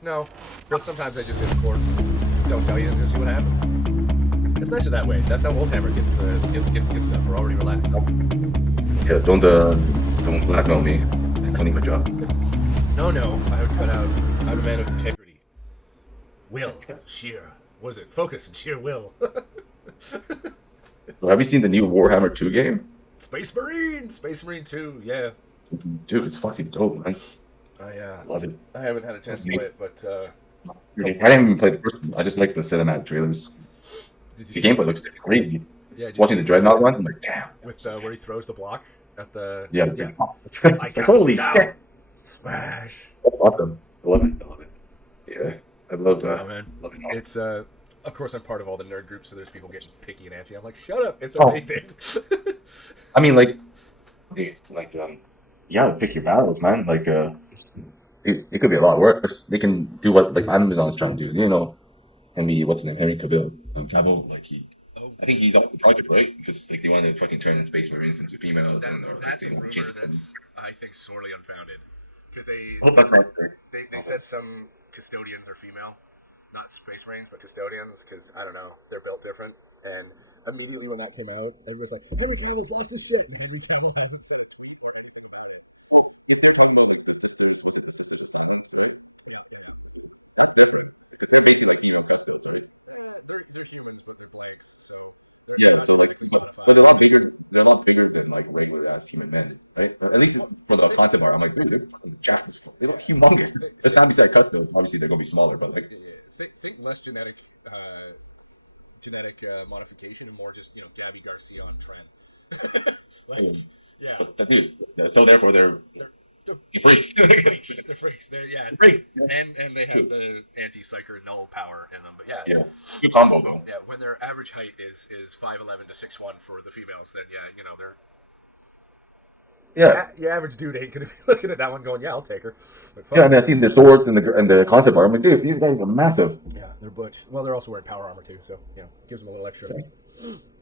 No, but sometimes I just hit record. Don't tell you and just see what happens. It's nicer that way. That's how Oldhammer gets the good stuff. We're already relaxed. Yeah, don't blackmail me. I still need my job. No, I would cut out. I'm a man of integrity. Will, sheer. What is it? Focus and sheer will. So have you seen the new Warhammer 2 game? Space Marine 2. Yeah. Dude, it's fucking dope, man. I Love it. I haven't had a chance to play it, but I didn't even play the first one. I just like the cinematic trailers. did you The see gameplay looks crazy. Yeah, did Watching you the see Dreadnought run, I'm like, damn. with where he throws the block at the Yeah, yeah. it's I like, cast holy down. shit. Smash. That's awesome. I love it. Yeah, I love that. Oh man, Love it. it's of course I'm part of all the nerd groups, so there's people getting picky and antsy. I'm like, shut up, it's amazing. I mean, like, dude, like, yeah, pick your battles, man. Like, it could be a lot worse. They can do what like Amazon's trying to do. You know, what's his name? Henry Cavill. Cavill, like I think he's up the project, right? Because like they want to fucking turn Space Marines into females, That's a rumor that's I think sorely unfounded because they said some custodians are female, not Space Marines, but custodians because I don't know, they're built different. And immediately when that came out, everyone's like, Henry Cavill's lost his shit. And Henry Cavill hasn't said it. Oh, if they're talking about like that's just that's different because they're basically like customers. They're humans with their legs, so yeah. So like, but they're a lot bigger. They're a lot bigger than like regular ass human men, right? At least for the concept art, I'm like, dude, they're fucking jacked. They look humongous. First time beside cuts, though, obviously they're gonna be smaller, but like, think less genetic modification and more just Gabby Garcia on trend. Like, yeah. but dude, so therefore they're freaks. They're freaks. They're freaks. And they have the anti-psyker null power in them. But yeah, good combo though. Yeah, when their average height is 5'11" to 6'1" for the females, then they're. Yeah. Your average dude ain't gonna be looking at that one going, yeah, I'll take her. Yeah, I mean, I've seen the swords and the concept art. I'm like, dude, these guys are massive. Yeah, they're butch. Well, they're also wearing power armor too, so gives them a little extra.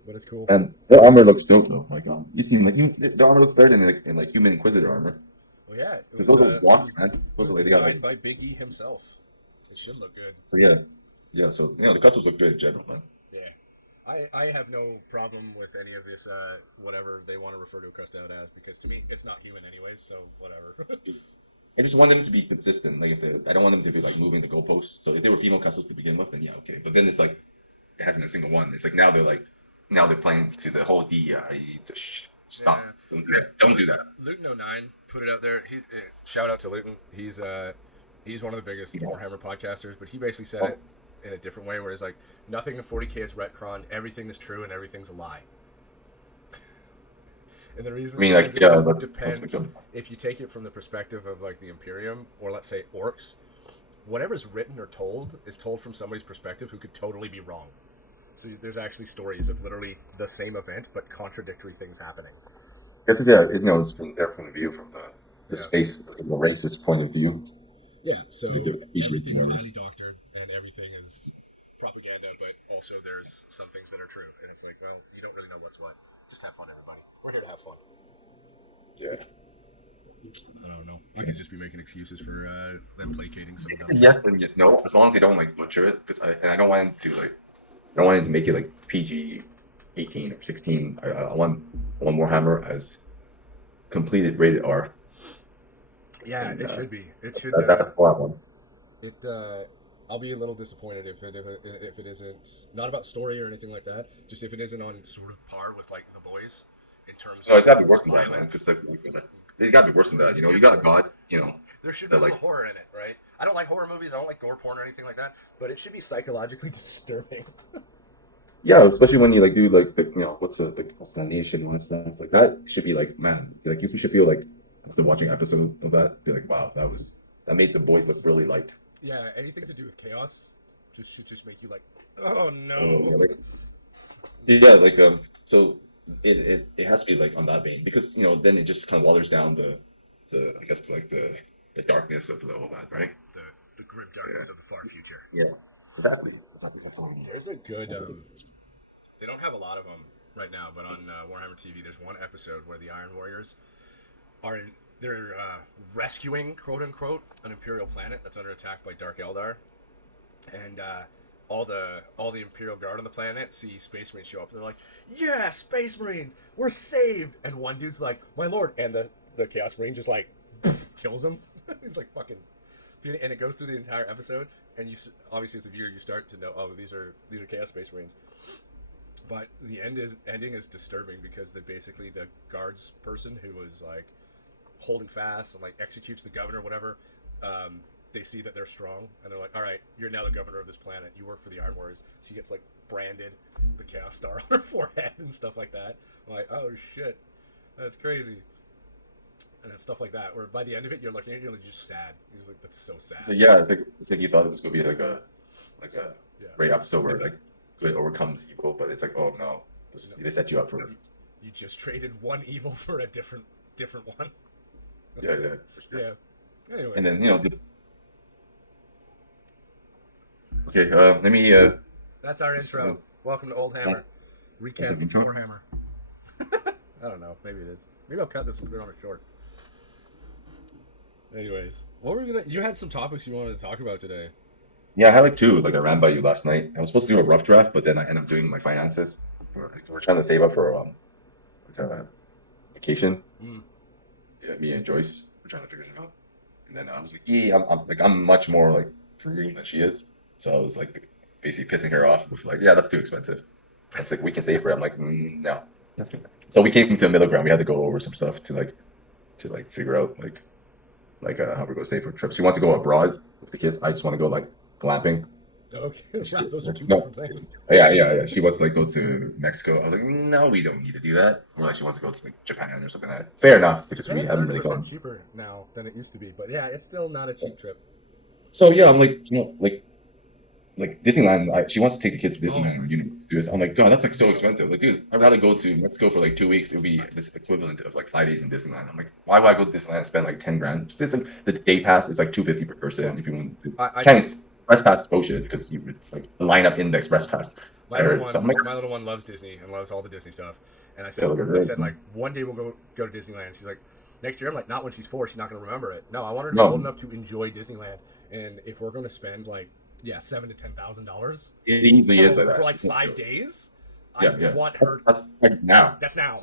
But it's cool. And their armor looks dope though. Like, you seem like their armor looks better than in human Inquisitor armor. Well, yeah, because those are blocks, man. Those are designed by Big E himself. It should look good. So yeah. So the customs look good in general, man. Yeah, I have no problem with any of this. Whatever they want to refer to a cust out as, because to me it's not human anyways. So whatever. I just want them to be consistent. Like I don't want them to be like moving the goalposts. So if they were female customs to begin with, then yeah, okay. But then it's like it hasn't been a single one. It's like now they're playing to the whole DEI. Stop. Yeah. Don't do that. Luton09 put it out there. Shout out to Luton. He's one of the biggest Warhammer podcasters, but he basically said it in a different way, where it's like nothing in 40K is retcon, everything is true, and everything's a lie. And the reason it depends if you take it from the perspective of like the Imperium or let's say orcs, whatever's written or told is told from somebody's perspective who could totally be wrong. So there's actually stories of literally the same event but contradictory things happening. This is it's from their point of view, from the space, the racist point of view. Yeah, so everything is highly doctored and everything is propaganda, but also there's some things that are true, and it's like, well, you don't really know what's what. Just have fun, everybody. We're here to have fun. Yeah. I don't know. I could just be making excuses for them placating some of them. Yes and no, as long as they don't like butcher it, because I don't want them to like. I don't want it to make it like PG 18 or 16. I want Warhammer as completed rated R. Yeah, and, it should be. It should. That's what I want. I'll be a little disappointed if it isn't, not about story or anything like that. Just if it isn't on sort of par with like The Boys in terms. No, it's gotta be worse than that, man. Because it's gotta be worse than that. You got God. There should be a little horror in it, right? I don't like horror movies. I don't like gore porn or anything like that. But it should be psychologically disturbing. Yeah, especially when you like do like what's the nation and stuff like that. Should be like, man, like you should feel like after watching an episode of that, be like, wow, that made The Boys look really light. Yeah, anything to do with chaos should just make you like, oh no. So it has to be like on that vein, because then it just kind of waters down the I guess like the darkness of all that, right? The grim darkness of the far future. Yeah, exactly. That's all we need. There's a good. They don't have a lot of them right now, but on Warhammer TV, there's one episode where the Iron Warriors are in they're rescuing, quote unquote, an Imperial planet that's under attack by Dark Eldar, and all the Imperial Guard on the planet see Space Marines show up. And they're like, "Yeah, Space Marines, we're saved!" And one dude's like, "My lord!" And the Chaos Marine just like kills him. He's like fucking, and it goes through the entire episode. And you obviously as a viewer you start to know, oh, these are Chaos Space Marines. But the ending is disturbing because basically the guards person who was like holding fast and like executes the governor, whatever. They see that they're strong and they're like, all right, you're now the governor of this planet. You work for the Iron Warriors. She gets like branded the Chaos Star on her forehead and stuff like that. I'm like, oh shit, that's crazy. And it's stuff like that where by the end of it, you're looking at it, you're just sad. You're just like, that's so sad. So yeah, it's like you thought it was gonna be like a great episode where like good overcomes evil, but it's like, oh no, they set you up for. You just traded one evil for a different one. Yeah, for sure. Yeah. Anyway. And then okay, let me. That's our intro. Welcome to Oldhammer. Recap of Warhammer. I don't know. Maybe it is. Maybe I'll cut this and put it on a short. Anyways, you had some topics you wanted to talk about today. Yeah, I had like two. Like I ran by you last night. I was supposed to do a rough draft, but then I ended up doing my finances. We're trying to save up for vacation. Yeah, me and Joyce. We're trying to figure it out. And then I was like, yeah, I'm much more like frugal than she is. So I was like basically pissing her off with like, yeah, that's too expensive. I was like, we can save for it. I'm like, no. So we came to a middle ground. We had to go over some stuff to figure out how we're gonna save for trips. She wants to go abroad with the kids. I just want to go like glamping. Okay, wow, those are two different things. Yeah. She wants to like go to Mexico. I was like, no, we don't need to do that. Or like she wants to go to like Japan or something like that. Fair enough, because we haven't really gone. Cheaper now than it used to be, but yeah, it's still not a cheap trip. So yeah, I'm like, like Disneyland. She wants to take the kids to Disneyland. I'm like, God, that's like so expensive. Like, dude, I'd rather go to Mexico for like 2 weeks. It would be this equivalent of like 5 days in Disneyland. I'm like, why would I go to Disneyland and spend like 10 grand? It's like the day pass is like $250 per person if you want to. Chinese Express Pass is bullshit because it's like a lineup in the Express Pass. My little one loves Disney and loves all the Disney stuff. And I said like, one day we'll go to Disneyland. She's like, next year. I'm like, not when she's 4. She's not going to remember it. No, I want her to be old enough to enjoy Disneyland. And if we're going to spend like, $7,000 to $10,000. It easily is like that for like 5 days. Yeah. Want her. That's like now. That's now.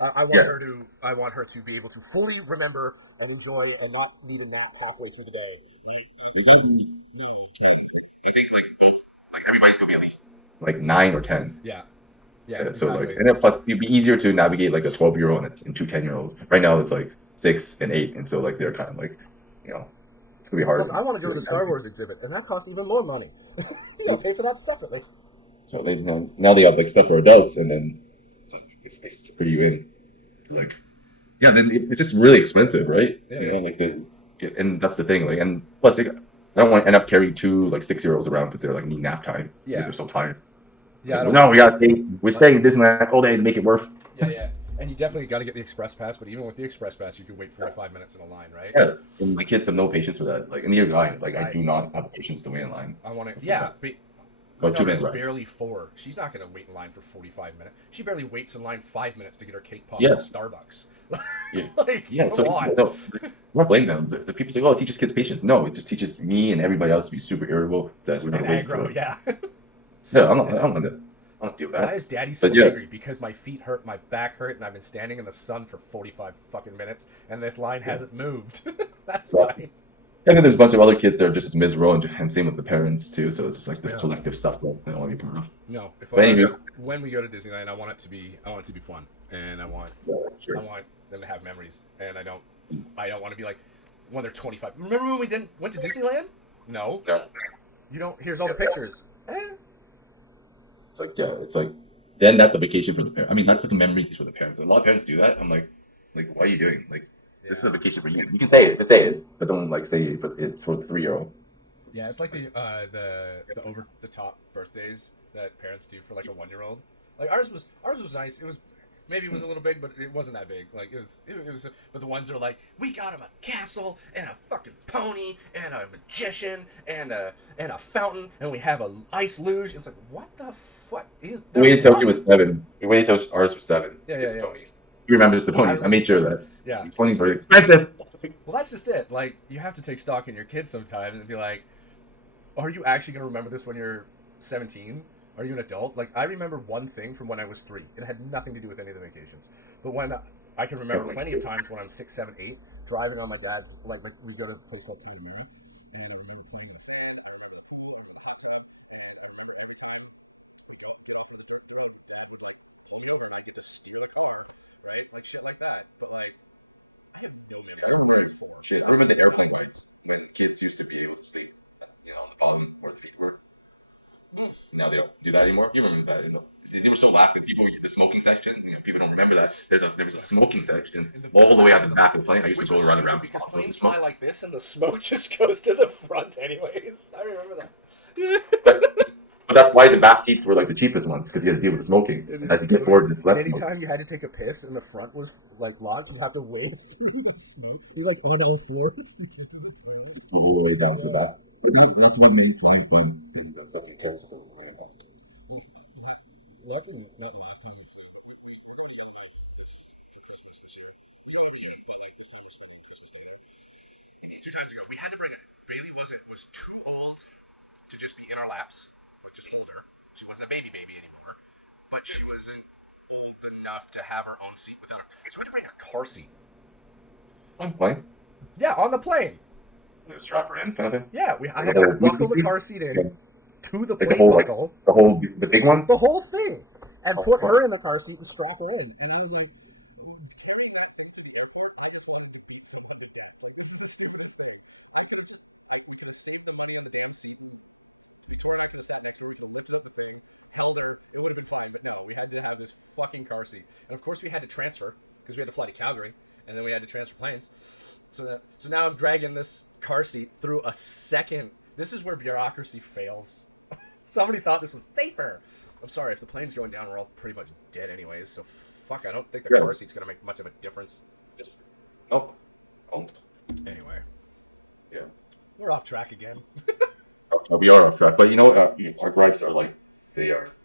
I want her to be able to fully remember and enjoy, and not need a nap halfway through the day. I think like everybody's gonna be at least like 9 or 10. Yeah. So like, and then plus it'd be easier to navigate like a 12-year-old and 2 10-year-olds. Right now it's like 6 and 8, and so like they're kind of like, it's gonna be hard. Plus, I want to go to the Star Wars exhibit, and that costs even more money. You gotta pay for that separately. So now they have like stuff for adults, and then they screw you in. Like, yeah, then it's just really expensive, right? Yeah. And that's the thing. Like, and plus, I don't want to end up carrying 2 like 6-year-olds around because they're like need nap time because they're so tired. Yeah. We're staying in Disneyland all day to make it worth. Yeah. And you definitely got to get the Express Pass, but even with the Express Pass, you can wait 45 minutes in a line, right? Yeah, and my kids have no patience for that. Like, and neither do I. Like, I do not have the patience to wait in line. I want to, yeah. My daughter's barely 4. She's not going to wait in line for 45 minutes. She barely waits in line 5 minutes to get her cake pop at Starbucks. No, I'm not blaming them. The people say, "Oh, it teaches kids patience." No, it just teaches me and everybody else to be super irritable that we're not waiting for it. Yeah, I don't want to. I don't do that. Why is Daddy so angry? Because my feet hurt, my back hurt, and I've been standing in the sun for 45 fucking minutes, and this line hasn't moved. That's why. And then there's a bunch of other kids that are just as miserable, and same with the parents too. So it's just like this collective stuff that I don't want to be part of. No, when we go to Disneyland, I want it to be fun, and I want them to have memories, and I don't want to be like when they're 25. Remember when we went to Disneyland? No. You don't. Here's all the pictures. It's like then that's a vacation for the parents. I mean, that's like memories for the parents. A lot of parents do that. I'm like, what are you doing? Like, this is a vacation for you. You can say it, just say it, but don't like say it's for the 3-year-old. Yeah, it's like the over the top birthdays that parents do for like a 1-year-old. Like ours was nice. Maybe it was a little big, but it wasn't that big. Like it was. But the ones that are like, we got him a castle and a fucking pony and a magician and a fountain and we have a ice luge. It's like, what the fuck is? We waited till she was 7. We waited till ours was 7. Yeah. He remembers the ponies. I made sure that. Yeah. These ponies were expensive. Well, that's just it. Like, you have to take stock in your kids sometimes and be like, are you actually going to remember this when you're 17? Are you an adult? Like, I remember one thing from when I was 3. It had nothing to do with any of the vacations. But when I can remember plenty of times when I'm 6, 7, 8, driving on my dad's, like, we go to a place called TV. Right? Like, shit like that. But, like, remember the airplane bites when kids used to be able to sleep, on the bottom where the feet were. Now they don't do that anymore. You remember that? They were so lax that people, the smoking section. People don't remember that. There was a smoking section all the way at the back of the plane. I used to go run around because planes fly like this, and the smoke just goes to the front, anyways. I remember that. But that's why the back seats were like the cheapest ones, because you had to deal with the smoking. As you get forward, it's less smoke. Anytime you had to take a piss and the front was like locked, you have to wait. You like on all fours. Really down to that. That's what made fun. Nothing, not last time. We had to bring it. Bailey was too old to just be in our laps, which is older. She wasn't a baby anymore, but she wasn't old enough to have her own seat without her. So we had to bring a car seat. On the plane? Yeah, on the plane. Strap her in, kind of thing. Yeah, I had to buckle the car seat in to the plane buckle. The big one? The whole thing. And put her in the car seat and strap her in. And I was like,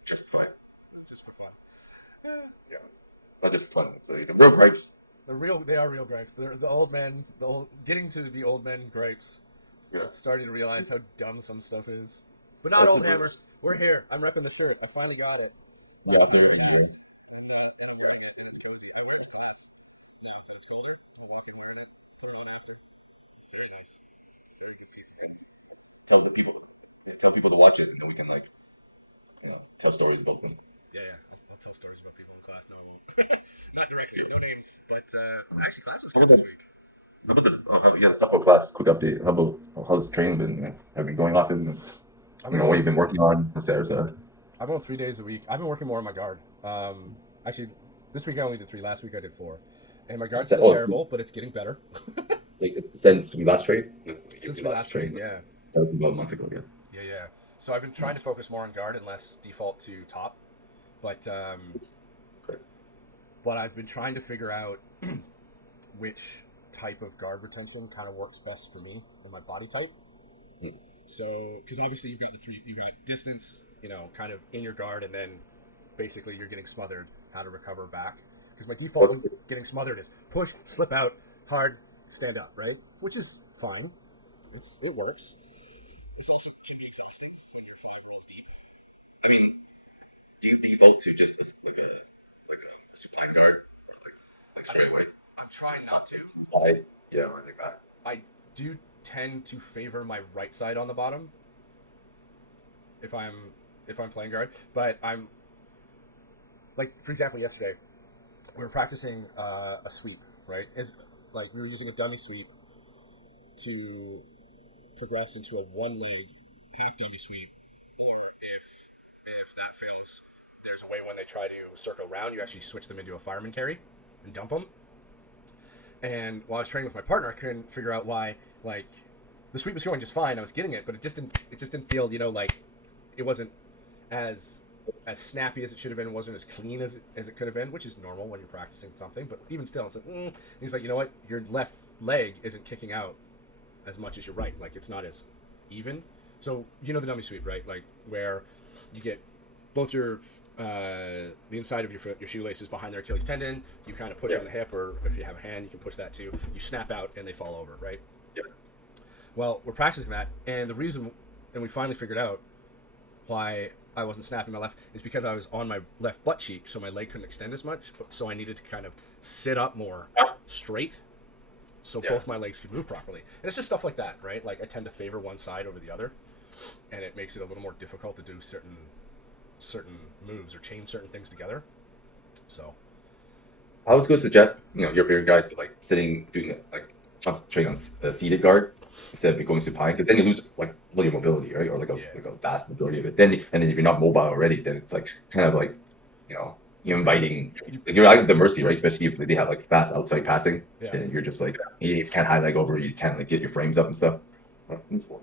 just fun. It's just for fun. Yeah. Not just fun. So the real gripes. They are real gripes. They're the old men, getting to the old men gripes. Yeah. Starting to realize how dumb some stuff is. But not Oldhammer. We're here. I'm repping the shirt. I finally got it. Yeah, there it is. And I'm wearing it, and it's cozy. I wear it to class now because it's colder. I walk in wearing it, put it on after. Very nice. Very good piece. Tell people to watch it, and then we can tell stories about them. Yeah. I'll tell stories about people in class. No, I won't. Not directly, no names. But actually, class was good this week. How about the stuff about class? Quick update. How's training been? Have you going off in? What you've been working on, Sarah? I'm going 3 days a week. I've been working more on my guard. Actually, this week I only did 3. Last week I did 4. And my guard's still terrible, but it's getting better. Since we last trained? Since we last trained, yeah. That was about a month ago, yeah. Yeah. So I've been trying to focus more on guard and less default to top. But I've been trying to figure out which type of guard retention kind of works best for me and my body type. Mm. So, because obviously you've got distance, kind of in your guard, and then basically you're getting smothered, how to recover back. Because my default when getting smothered is push, slip out, hard, stand up, right? Which is fine. It works. This also can be exhausting when you're 5 rolls deep. I mean, do you default to just like a supine guard or like straight away? I'm trying not to. Side, yeah, I think that. I do tend to favor my right side on the bottom if I'm playing guard, but I'm like, for example, yesterday we were practicing a sweep, right? We were using a dummy sweep to progress into a one-leg half dummy sweep, or if that fails, there's a way when they try to circle around, you actually switch them into a fireman carry and dump them. And while I was training with my partner, I couldn't figure out why, the sweep was going just fine. I was getting it, but it just didn't feel, it wasn't as snappy as it should have been. It wasn't as clean as it could have been, which is normal when you're practicing something. But even still, it's like, he's like, you know what? Your left leg isn't kicking out as much as your right. It's not as even. So, the dummy sweep, right? Where you get both your the inside of your foot, your shoelace is behind their Achilles tendon. You kind of push on the hip, or if you have a hand, you can push that too. You snap out and they fall over, right? Yeah. Well, we're practicing that, and the reason, and we finally figured out why I wasn't snapping my left is because I was on my left butt cheek, so my leg couldn't extend as much. So I needed to kind of sit up more straight, so both my legs could move properly. And it's just stuff like that, right? Like I tend to favor one side over the other, and it makes it a little more difficult to do certain moves or chain certain things together. So I was going to suggest, you're bigger guys, so like doing like concentrating on a seated guard instead of going supine, because then you lose like all your mobility, right? Or like a vast majority of it. And then if you're not mobile already, then it's like kind of like, you're inviting, you're at the mercy, right? Especially if they have like fast outside passing, then you're just like, you can't high leg over, you can't like get your frames up and stuff.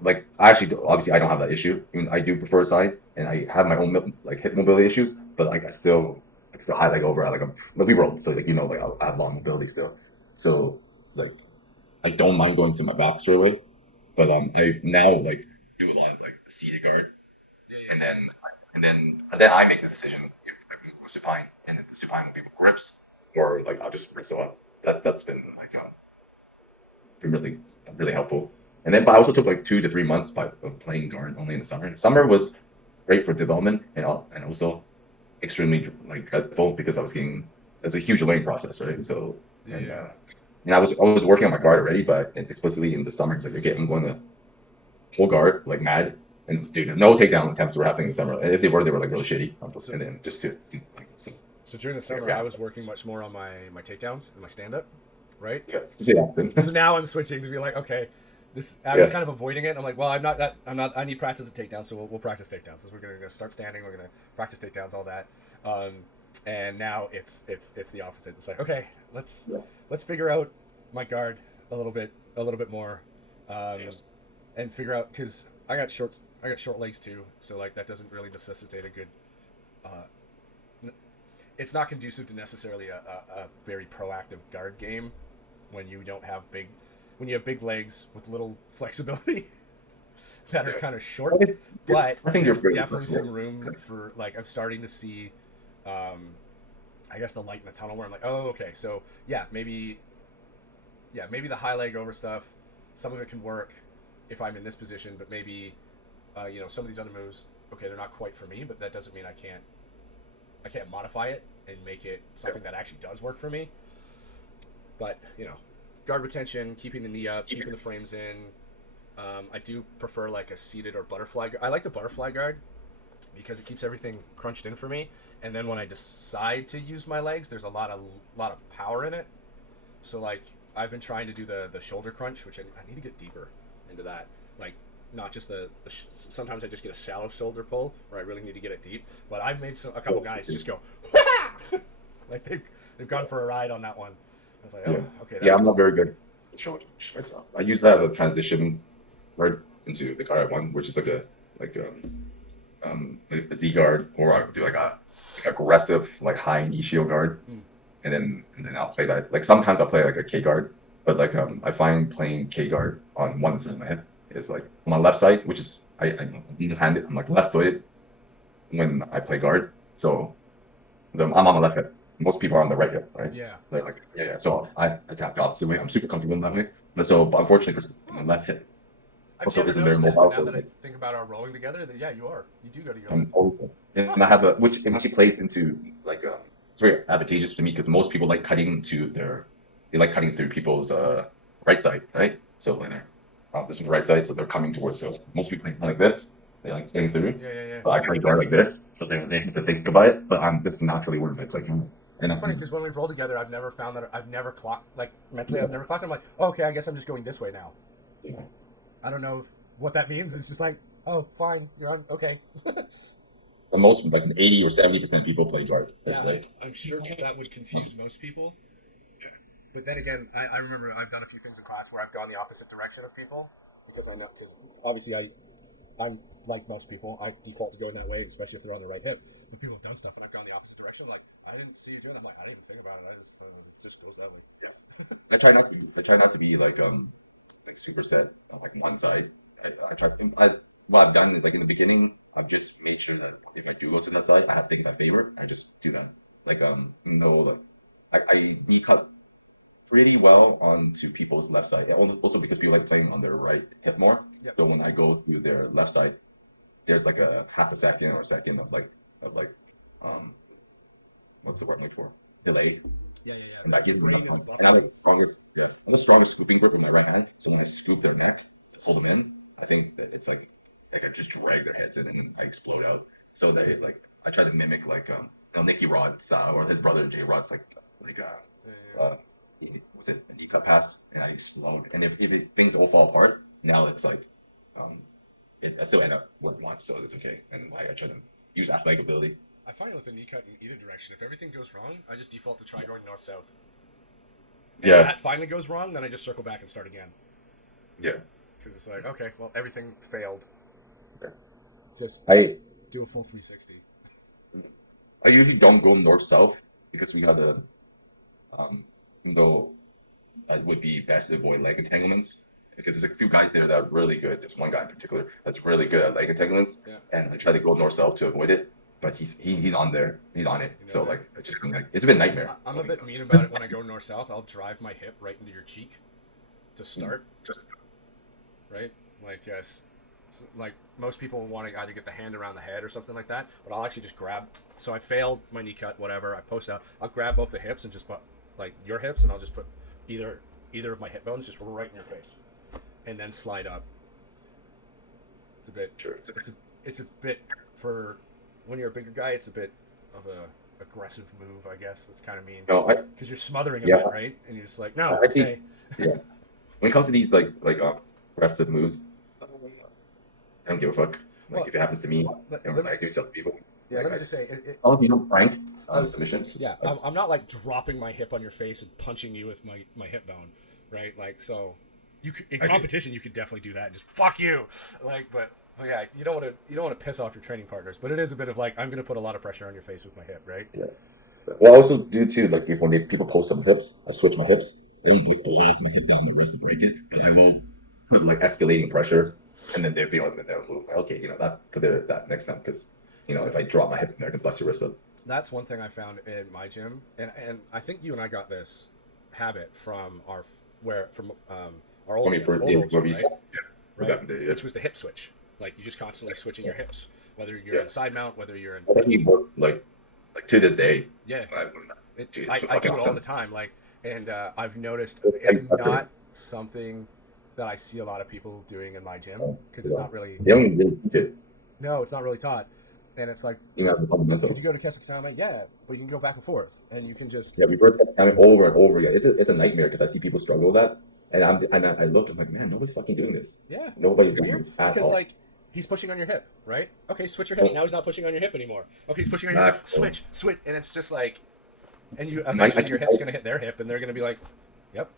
Like obviously I don't have that issue. I mean, I do prefer side, and I have my own like hip mobility issues, but like I still high leg over. Like we roll, so like like I have long mobility still. So like I don't mind going to my back straight away, but I now like do a lot of like seated guard, and then I make the decision if I move supine, and if the supine will be with grips, or like I'll just rinse it up. That's been like been really helpful. And then, but I also took like 2 to 3 months of playing guard only in the summer. Summer was great for development and also extremely like dreadful because it's a huge learning process, right? So and I was working on my guard already, but explicitly in the summer, it's like, okay, I'm going to full guard like mad, and dude, no takedown attempts were happening in the summer. And if they were like really shitty. And then just to see like so during the summer, I was working much more on my takedowns and my stand up, right? Yeah. So now I'm switching to be like, okay. I was kind of avoiding it. I'm like, well, I need practice at takedowns, so we'll practice takedowns. So we're gonna start standing. We're gonna practice takedowns, all that. And now it's the opposite. It's like, okay, let's figure out my guard a little bit more, and figure out, because I got short legs too, so like that doesn't really necessitate a good. It's not conducive to necessarily a very proactive guard game when you don't have when you have big legs with little flexibility that are kind of short. But I think there's definitely some room for, like, I'm starting to see, I guess, the light in the tunnel where I'm like, oh, okay, so maybe the high leg over stuff, some of it can work if I'm in this position, but maybe, some of these other moves, okay, they're not quite for me, but that doesn't mean I can't modify it and make it something that actually does work for me. But, guard retention, keeping the knee up, keeping the frames in. I do prefer like a seated or butterfly. I like the butterfly guard because it keeps everything crunched in for me. And then when I decide to use my legs, there's a lot of power in it. So like I've been trying to do the shoulder crunch, which I need to get deeper into that. Like not just sometimes I just get a shallow shoulder pull where I really need to get it deep. But I've made a couple guys just go like they've gone for a ride on that one. I was like, okay. I'm not very good at shoulder myself. I use that as a transition right into the guard I want, which is like a Z guard, or I would do like a aggressive like high knee shield guard, and then I'll play that. Like sometimes I'll play like a K guard, but like I find playing K guard on one side of my head is like on my left side, which is I'm left-handed. I'm like left-footed when I play guard, so I'm on the left hip. Most people are on the right hip, right? Yeah. They're like, So I attack the opposite way. I'm super comfortable in that way. But unfortunately, for my left hip, also isn't very mobile. Now that I think about our rolling together, that you do go to your left. And I have which it actually plays into like it's very advantageous for me because most people like cutting through people's right side, right? So when they're this is the right side, so they're coming towards. So most people play like this. They like cutting through. Yeah. But I kind of guard like this, so they have to think about it. But this is naturally where I play. And it's funny because when we've rolled together, I've never found that I've never clocked, like mentally, I've never clocked. I'm like, okay, I guess I'm just going this way now. Yeah. I don't know what that means. It's just like, oh, fine, you're on, okay. But most, like 80 or 70% people play guard. I'm sure that would confuse most people. Yeah. But then again, I remember I've done a few things in class where I've gone the opposite direction of people because obviously I'm like most people. I default to going that way, especially if they're on the right hip. But people have done stuff, and I've gone the opposite direction. I'm like, I didn't see you doing it. I'm like, I didn't think about it. It just goes that way. Yeah. I try not to be like super set on like one side. What I've done is like in the beginning, I've just made sure that if I do go to that side, I have things I favor. I just do that. Like I knee cut pretty well onto people's left side. Also because people like playing on their right hip more. Yep. So when I go through their left side, there's like a half a second or a second of what's the word I'm looking for? Delay. Yeah. And that gives me enough time. And I have a stronger scooping grip with my right hand. So when I scoop their neck, pull them in, I think that it's like I just drag their heads in and then I explode out. So I try to mimic Nicky Rod's or his brother J Rod's was it an knee cut pass and I explode. And if things all fall apart, now it's like I still end up with one, so it's okay. And I try to use athletic ability. I find with a knee cut in either direction, if everything goes wrong, I just default to try going north-south. And if that finally goes wrong, then I just circle back and start again. Yeah. Because it's like, okay, well, everything failed. Yeah. Just do a full 360. I usually don't go north-south because we had though it would be best to avoid leg entanglements. Because there's a few guys there that are really good. There's one guy in particular that's really good at leg entanglements, and I try to go north-south to avoid it. But he's on there. He's on it. So it's just it's a bit nightmare. I'm a bit mean about it when I go north-south. I'll drive my hip right into your cheek to start. Right? Like most people want to either get the hand around the head or something like that, but I'll actually just grab. So I failed my knee cut, whatever. I post out. I'll grab both the hips and just put like your hips, and I'll just put either of my hip bones just right in your face, and then slide up. It's a bit. Sure. It's a bit for. When you're a bigger guy, it's a bit of a aggressive move, I guess. That's kind of mean. Because you're smothering a bit, right? And you're just like, no, stay. Yeah. When it comes to these aggressive moves, I don't give a fuck. If it happens to me, I do it to other people. Yeah, let me just say, all of you know, Frank, submission. Yeah, I'm not like dropping my hip on your face and punching you with my hip bone, right? Like so, in competition you could definitely do that. And just fuck you, but. Oh yeah, you don't want to piss off your training partners, but it is a bit of like I'm going to put a lot of pressure on your face with my hip, right? Yeah. Well, I also do too. Like when people post some hips, I switch my hips. They don't blast my hip down the wrist and break it, but I will put escalating pressure, and then they feel it, and then they'll move. Okay, put that next time because if I drop my hip in there, I can bust your wrist up. That's one thing I found in my gym, and I think you and I got this habit from our old gym, right? Right? Which was the hip switch. Like you just constantly switching your hips, whether you're in side mount, whether you're in. I think like to this day. Yeah. I do it all the time. And I've noticed it's not something that I see a lot of people doing in my gym because it's not really. They don't really teach it. No, it's not really taught, and it's like. The fundamental. Did you go to Kesakatame? Yeah, but you can go back and forth, and you can just. Yeah, we work Kesakatame over and over again. It's a nightmare because I see people struggle with that, and I look, I'm like, man, nobody's fucking doing this. Yeah. Nobody's doing this at all. He's pushing on your hip, right? Okay, switch your hip. Now he's not pushing on your hip anymore. Okay, he's pushing on your hip. Switch, and it's just like, and you eventually your hip's gonna hit their hip, and they're gonna be like, yep.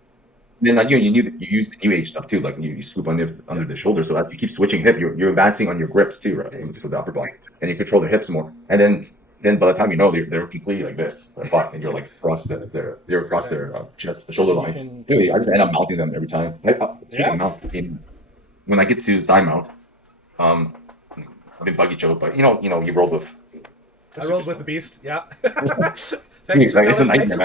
And then you use the new age stuff too, like you swoop under the shoulder. So as you keep switching hip, you're advancing on your grips too, right? For the upper body, and you control their hips more. And then by the time they're completely like this, and you're like across their chest, the shoulder line. Really, I just end up mounting them every time. When I get to side mount. I've been buggy choked, but you rolled with. I rolled with the beast. Yeah. Thanks for pointing him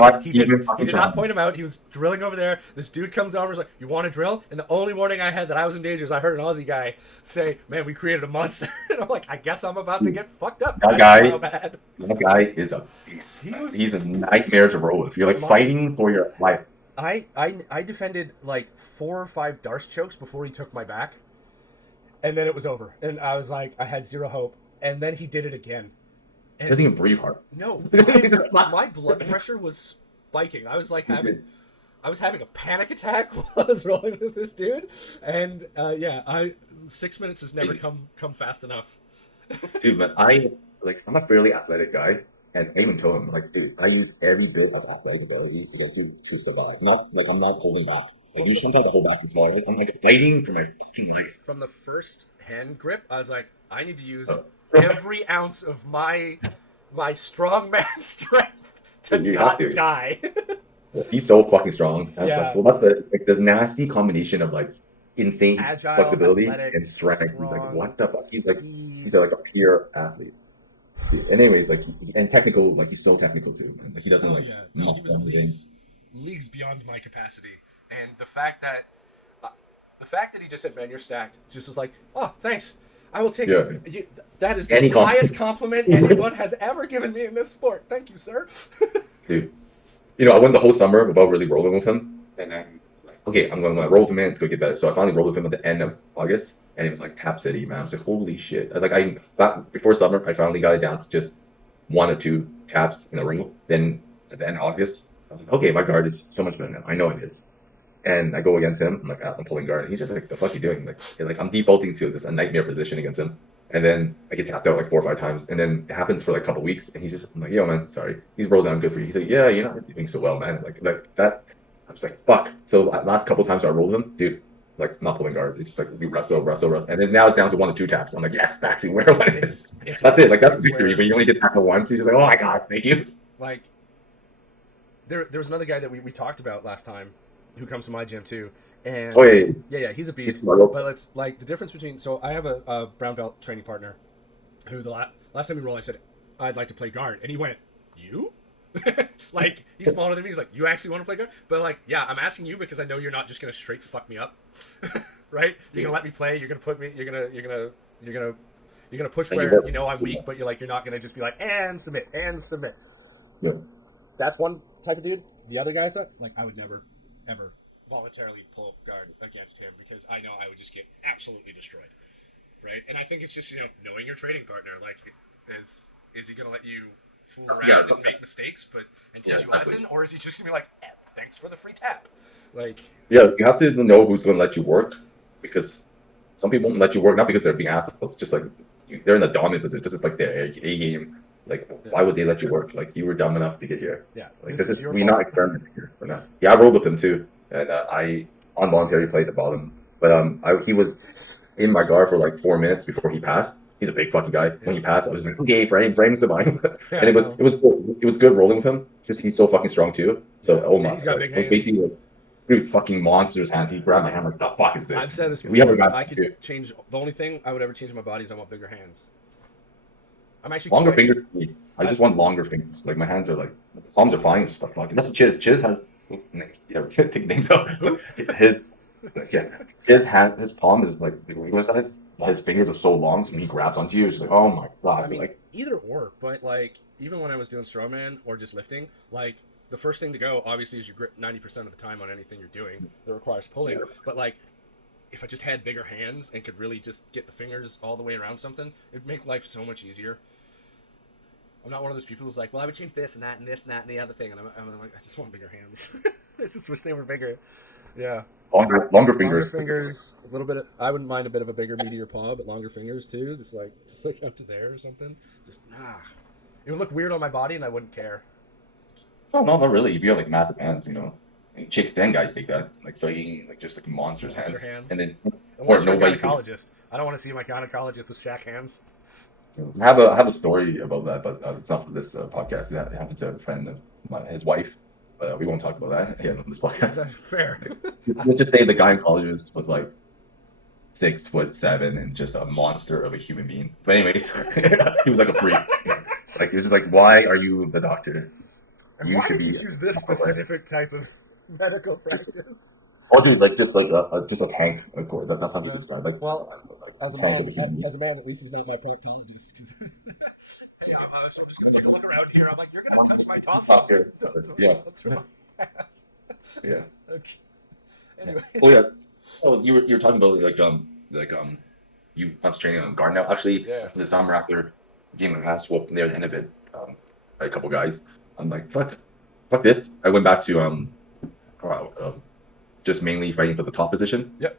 out. He did not point him out. He was drilling over there. This dude comes over and is like, "You want to drill?" And the only warning I had that I was in danger is I heard an Aussie guy say, "Man, we created a monster." And I'm like, "I guess I'm about to get fucked up." That guy is a beast. He's a nightmare to roll with. You're fighting for your life. I defended 4 or 5 Darce chokes before he took my back. And then it was over. And I was like, I had zero hope. And then he did it again. He doesn't even breathe hard. No. My blood pressure was spiking. I was having a panic attack while I was rolling with this dude. And 6 minutes has never come fast enough. Dude, but I'm a fairly athletic guy. And I even told him, dude, I use every bit of athletic ability against you to survive. I'm not holding back. Sometimes I hold back in small ways. I'm fighting for my fucking life. From the first hand grip, I was like, I need to use every ounce of my strongman strength to not die. He's so fucking strong. That's the nasty combination of insane agile, flexibility athletic, and strength. strong, He's like, what the fuck? speed. He's like a pure athlete. And anyways, like and technical, like he's so technical too. Man. Like he doesn't Oh yeah, no, he was leagues beyond my capacity, and the fact that he just said, "Man, you're stacked," just was like, "Oh, thanks. I will take you." That is the highest compliment anyone has ever given me in this sport. Thank you, sir. Dude, you know, I went the whole summer without really rolling with him, and I'm like, okay, I'm going to roll with him, and it's going to get better. So I finally rolled with him at the end of August, and it was like Tap City, man. I was like, holy shit! Like I thought before summer, I finally got it down to just 1 or 2 taps in a ring. Then at the end of August, I was like, okay, my guard is so much better now. I know it is. And I go against him. I'm like, I'm pulling guard. And he's just like, the fuck are you doing? Like I'm defaulting to a nightmare position against him. And then I get tapped out like 4 or 5 times. And then it happens for like a couple weeks. And I'm like, yo, man, sorry. These rolls aren't good for you. He's like, yeah, you're not doing so well, man. Like that. I was like, fuck. So last couple times I rolled him, dude, like not pulling guard. It's just like we wrestle. And then now it's down to 1 or 2 taps. I'm like, yes, back to where I wanted. That's it. Like that's victory. When you only get tapped once, you're just like, oh my God, thank you. Like there was another guy that we talked about last time who comes to my gym too. And yeah, he's a beast. But it's like the difference between. So I have a brown belt training partner who the last time we rolled, I said I'd like to play guard, and he went, "You?" Like he's smaller than me. He's like, "You actually want to play guard?" But like, yeah, I'm asking you because I know you're not just gonna straight fuck me up, right? You're gonna let me play. You're gonna put me. You're gonna push where you know I'm weak, but you're not gonna just be like and submit. Yeah. That's one type of dude. The other guys that like I would never ever voluntarily pull guard against him because I know I would just get absolutely destroyed, right? And I think it's just knowing your trading partner. Like, is he gonna let you fool around and make mistakes, and teach you a lesson, or is he just gonna be like, thanks for the free tap? Like, yeah, you have to know who's gonna let you work because some people won't let you work not because they're being assholes, just like they're in a dominant position, just like their A game. Like, why would they let you work? Like, you were dumb enough to get here. Yeah, like we're not experimenting here. We're not. Yeah, I rolled with him too. And I involuntarily played the bottom, but he was in my guard for like 4 minutes before he passed. He's a big fucking guy. When he passed, I was like, okay, frame survive. And it was good rolling with him. Just he's so fucking strong too. So he's got big hands. It was basically like, dude, fucking monster's hands. He grabbed my hand like, the fuck is this? I've said this before. I could change. The only thing I would ever change in my body is I want bigger hands. I'm actually longer fingers. I just want longer fingers. Like my hands are like palms are fine and stuff. Like that's the Chiz. Chiz has. Take names out. His palm is like the regular size. His fingers are so long, so when he grabs onto you, it's just like, oh my God. I mean, either or, but like even when I was doing strongman or just lifting, like the first thing to go obviously is your grip 90% of the time on anything you're doing that requires pulling. Yeah. But like if I just had bigger hands and could really just get the fingers all the way around something, it'd make life so much easier. I'm not one of those people who's like, well, I would change this and that and this and that and the other thing. And I'm like, I just want bigger hands. I just wish they were bigger. Yeah. Longer fingers. A little bit. I wouldn't mind a bit of a bigger, meatier paw, but longer fingers too. Just like up to there or something. Just it would look weird on my body, and I wouldn't care. Oh no, not really. If you have like massive hands, chicks and guys take that, like just like monster hands. And then unless you're a gynecologist, I don't want to see my gynecologist with Shaq hands. I have a story about that, but it's not for this podcast. It happened to a friend of his wife. We won't talk about that here on this podcast. Fair. Let's just say the gynecologist was like 6'7" and just a monster of a human being. But anyways, he was like a freak. Like he was just like, why are you the doctor? And why did you choose this specific type of medical practice? Oh, dude, like just a tank. Like, that's how we describe. Like, well, as a man, at least he's not my proctologist. Hey, so I'm just gonna take a look around here. I'm like, you're gonna touch my tonsils. Yeah. Yeah. Okay. Anyway. Oh yeah. Oh, you were talking about you concentrating on guard now. Actually, the summer after game of ass whoop near the end of it, by a couple guys. I'm like, fuck this. I went back to just mainly fighting for the top position. Yep.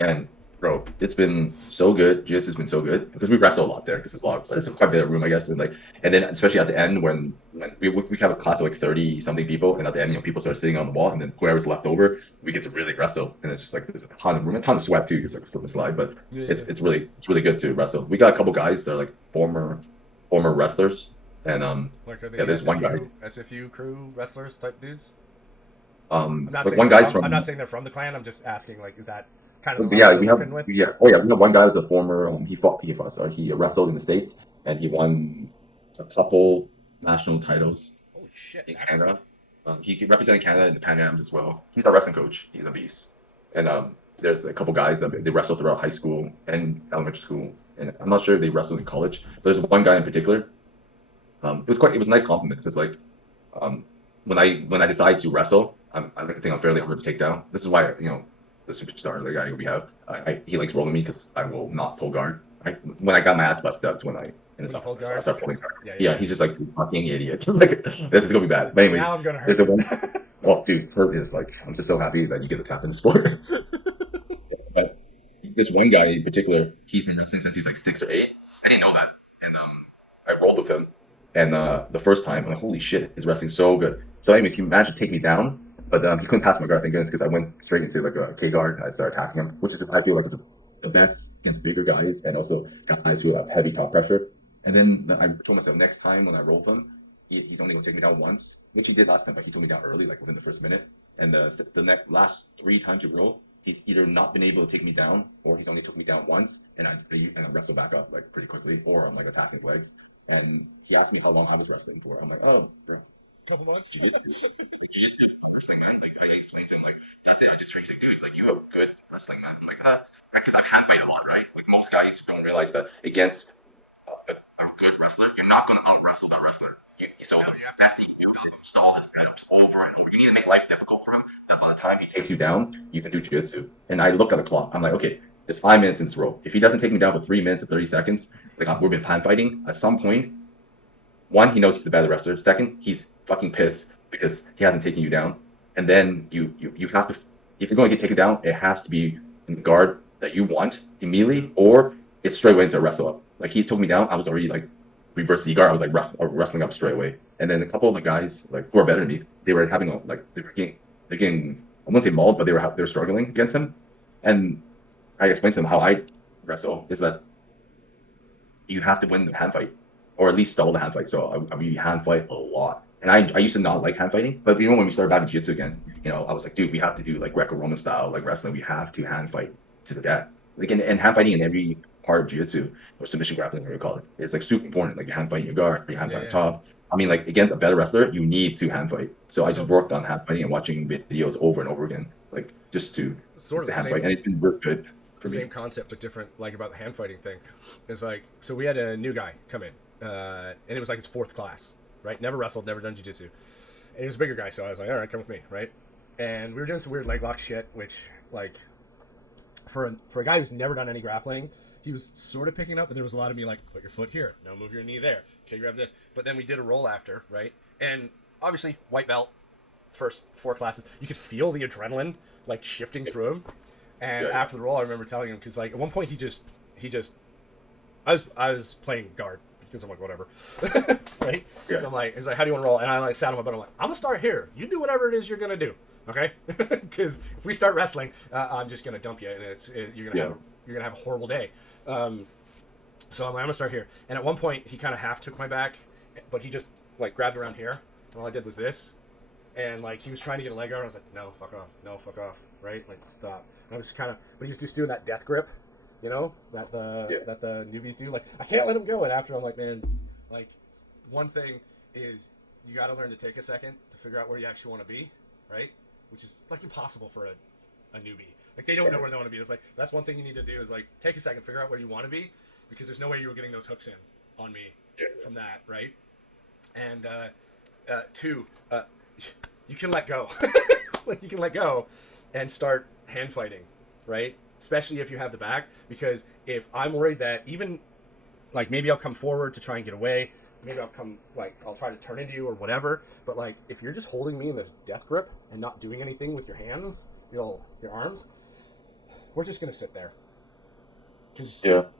And bro, it's been so good. Jiu-Jitsu's been so good because we wrestle a lot there because it's quite a bit of room, I guess. And then especially at the end when we have a class of like 30 something people, and at the end, people start sitting on the wall, and then whoever's left over, we get to really wrestle, and it's just like there's a ton of room, a ton of sweat too. It's like slip and slide, but it's really good to wrestle. We got a couple guys that are like former wrestlers, and like are they there's one guy SFU crew wrestlers type dudes. I'm not saying they're from the clan. I'm just asking, like, is that kind of the Yeah, level we you're have working with? we have one guy who's a former he wrestled in the States and he won a couple national titles Holy shit, in national. Canada. He represented Canada in the Pan Ams as well. He's our wrestling coach. He's a beast. And there's a couple guys that they wrestled throughout high school and elementary school. And I'm not sure if they wrestled in college. But there's one guy in particular. It was a nice compliment because like when I decide to wrestle, I like to think I'm fairly hard to take down. This is why the superstar, the guy we have, he likes rolling me because I will not pull guard. When I got my ass busted, that's when I When you pull guard? I start pulling guard. Yeah, Yeah, he's just like "You fucking idiot. Like this is gonna be bad. But anyways, Now I'm gonna hurt there's a you. one. Oh, dude, hurt is like I'm just so happy that you get to tap in the sport. But this one guy in particular, he's been wrestling since he was like 6 or 8. I didn't know that, and I rolled with him, and the first time, I'm like, holy shit, his wrestling so good. So, anyways, he managed to take me down, but he couldn't pass my guard. Thank goodness, because I went straight into like a K guard. I started attacking him, which is I feel like it's the best against bigger guys and also guys who have heavy top pressure. And then I told myself next time when I roll with him, he's only gonna take me down once, which he did last time, but he took me down early, like within the first minute. And the last 3 times you roll, he's either not been able to take me down, or he's only took me down once, and I wrestle back up like pretty quickly, or I'm like attacking his legs. He asked me how long I was wrestling for. I'm like, oh, bro, Couple months. wrestling, man. Like I explained to him, like that's it. I just treat dude, like you have good wrestling, man. I'm like because I've hand fight a lot, right? Like most guys don't realize that against a good wrestler, you're not gonna out wrestle that wrestler. So that's the you have to install his steps over and over. You need to make life difficult for him. That by the time he takes you down, you can do jiu-jitsu. And I look at the clock. I'm like, okay, there's 5 minutes in this row. If he doesn't take me down for 3 minutes and 30 seconds, like we've been hand fighting, at some point, one, he knows he's a better wrestler. Second, he's fucking pissed because he hasn't taken you down. And then you have to, if you're going to get taken down, it has to be in the guard that you want immediately, or it's straight away into a wrestle up. Like he took me down, I was already like reverse Z guard. I was like wrestling up straight away. And then a couple of the guys like who are better than me, they were having they were getting I won't say mauled, but they were struggling against him. And I explained to them how I wrestle is that you have to win the hand fight, or at least stall the hand fight. So we hand fight a lot. And I used to not like hand fighting, but when we started back in Jiu-Jitsu again, I was like, dude, we have to do like Greco-Roman style, like wrestling. We have to hand fight to the death. Like and hand fighting in every part of Jiu-Jitsu or submission grappling, whatever you call it, it's like super important. Like you hand fight your guard, you hand fight top. I mean, like against a better wrestler, you need to hand fight. So I just worked on hand fighting and watching videos over and over again, like just to hand fight, and it's been real good for me. Same concept, but different. Like about the hand fighting thing, it's like so we had a new guy come in, and it was like his 4th class. Right, never wrestled, never done jiu-jitsu, and he was a bigger guy, so I was like, all right, come with me, right? And we were doing some weird leg lock shit, which like for a guy who's never done any grappling, he was sort of picking up, but there was a lot of me like, put your foot here, now move your knee there, okay, grab this. But then we did a roll after, right? And obviously white belt, first 4 classes, you could feel the adrenaline like shifting through him. And after the roll, I remember telling him because like at one point he just I was playing guard. Because I'm like, whatever. Right? Yeah. So I'm like, he's like, how do you want to roll? And I like sat on my butt. I'm like, I'm going to start here. You do whatever it is you're going to do. Okay? Because if we start wrestling, I'm just going to dump you. And you're going to have a horrible day. So I'm like, I'm going to start here. And at one point, he kind of half took my back. But he just like grabbed around here. And all I did was this. And like, he was trying to get a leg guard. I was like, no, fuck off. No, fuck off. Right? Like, stop. And I was kind of, but he was just doing that death grip. That the newbies do. Like, I can't let him go. And after I'm like, man, like, one thing is you got to learn to take a second to figure out where you actually want to be, right? Which is like impossible for a newbie. Like, they don't know where they want to be. It's like that's one thing you need to do is like take a second, figure out where you want to be, because there's no way you were getting those hooks in on me from that, right? And 2, you can let go. Like you can let go and start hand fighting, right? Especially if you have the back, because if I'm worried that even, like, maybe I'll come forward to try and get away, maybe I'll try to turn into you or whatever, but, like, if you're just holding me in this death grip and not doing anything with your hands, your arms, we're just going to sit there.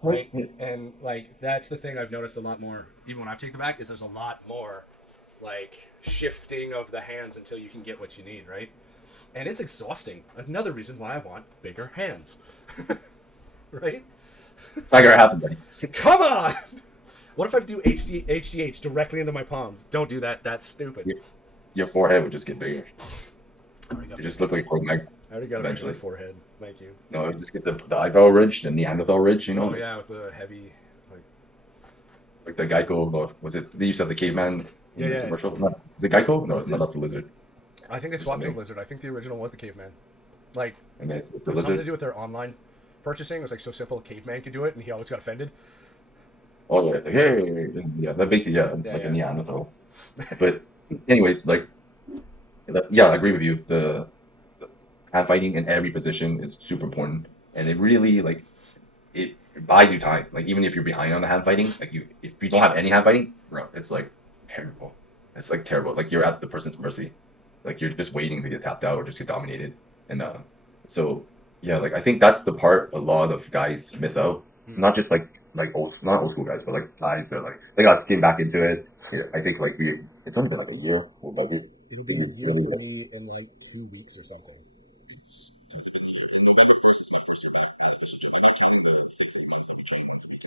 Right? And, like, that's the thing I've noticed a lot more, even when I've taken the back, is there's a lot more, like, shifting of the hands until you can get what you need, right? And it's exhausting. Another reason why I want bigger hands. Right? It's not gonna happen, buddy. Come on! What if I do HGH directly into my palms? Don't do that. That's stupid. Your forehead would just get bigger. There we go. You just look like I already got a bigger eventually. forehead. Thank you. No, just get the eyebrow ridge, the Neanderthal ridge, Oh yeah, with the heavy, like like the Geico. Was it? They used to have the caveman yeah, in the yeah. commercial. No, is it Geico? No, no, It's that's the lizard I think they or swapped to the something. lizard. I think the original was the caveman. Like And then it's the it was something to lizard. do with their online purchasing. It was like so simple, a caveman could do it, and he always got offended. Oh yeah, it's like Right? hey, yeah, that basically yeah, Yeah, like a yeah. Neanderthal. But anyways, like yeah, I agree with you. The hand fighting in every position is super important, and it really like it buys you time. Like even if you're behind on the hand fighting, like if you don't have any hand fighting, bro, it's like terrible. It's like terrible. Like you're at the person's mercy. Like you're just waiting to get tapped out or just get dominated. And so yeah, like I think that's the part a lot of guys miss out. Hmm. Not just like not old school guys, but like guys that like us getting back into it. Yeah, I think like it's only been like a year. Like, It'll be a year for me in like 2 weeks or something. November 1st is my first official job. I'm not counting the 6 months that we trained once a week.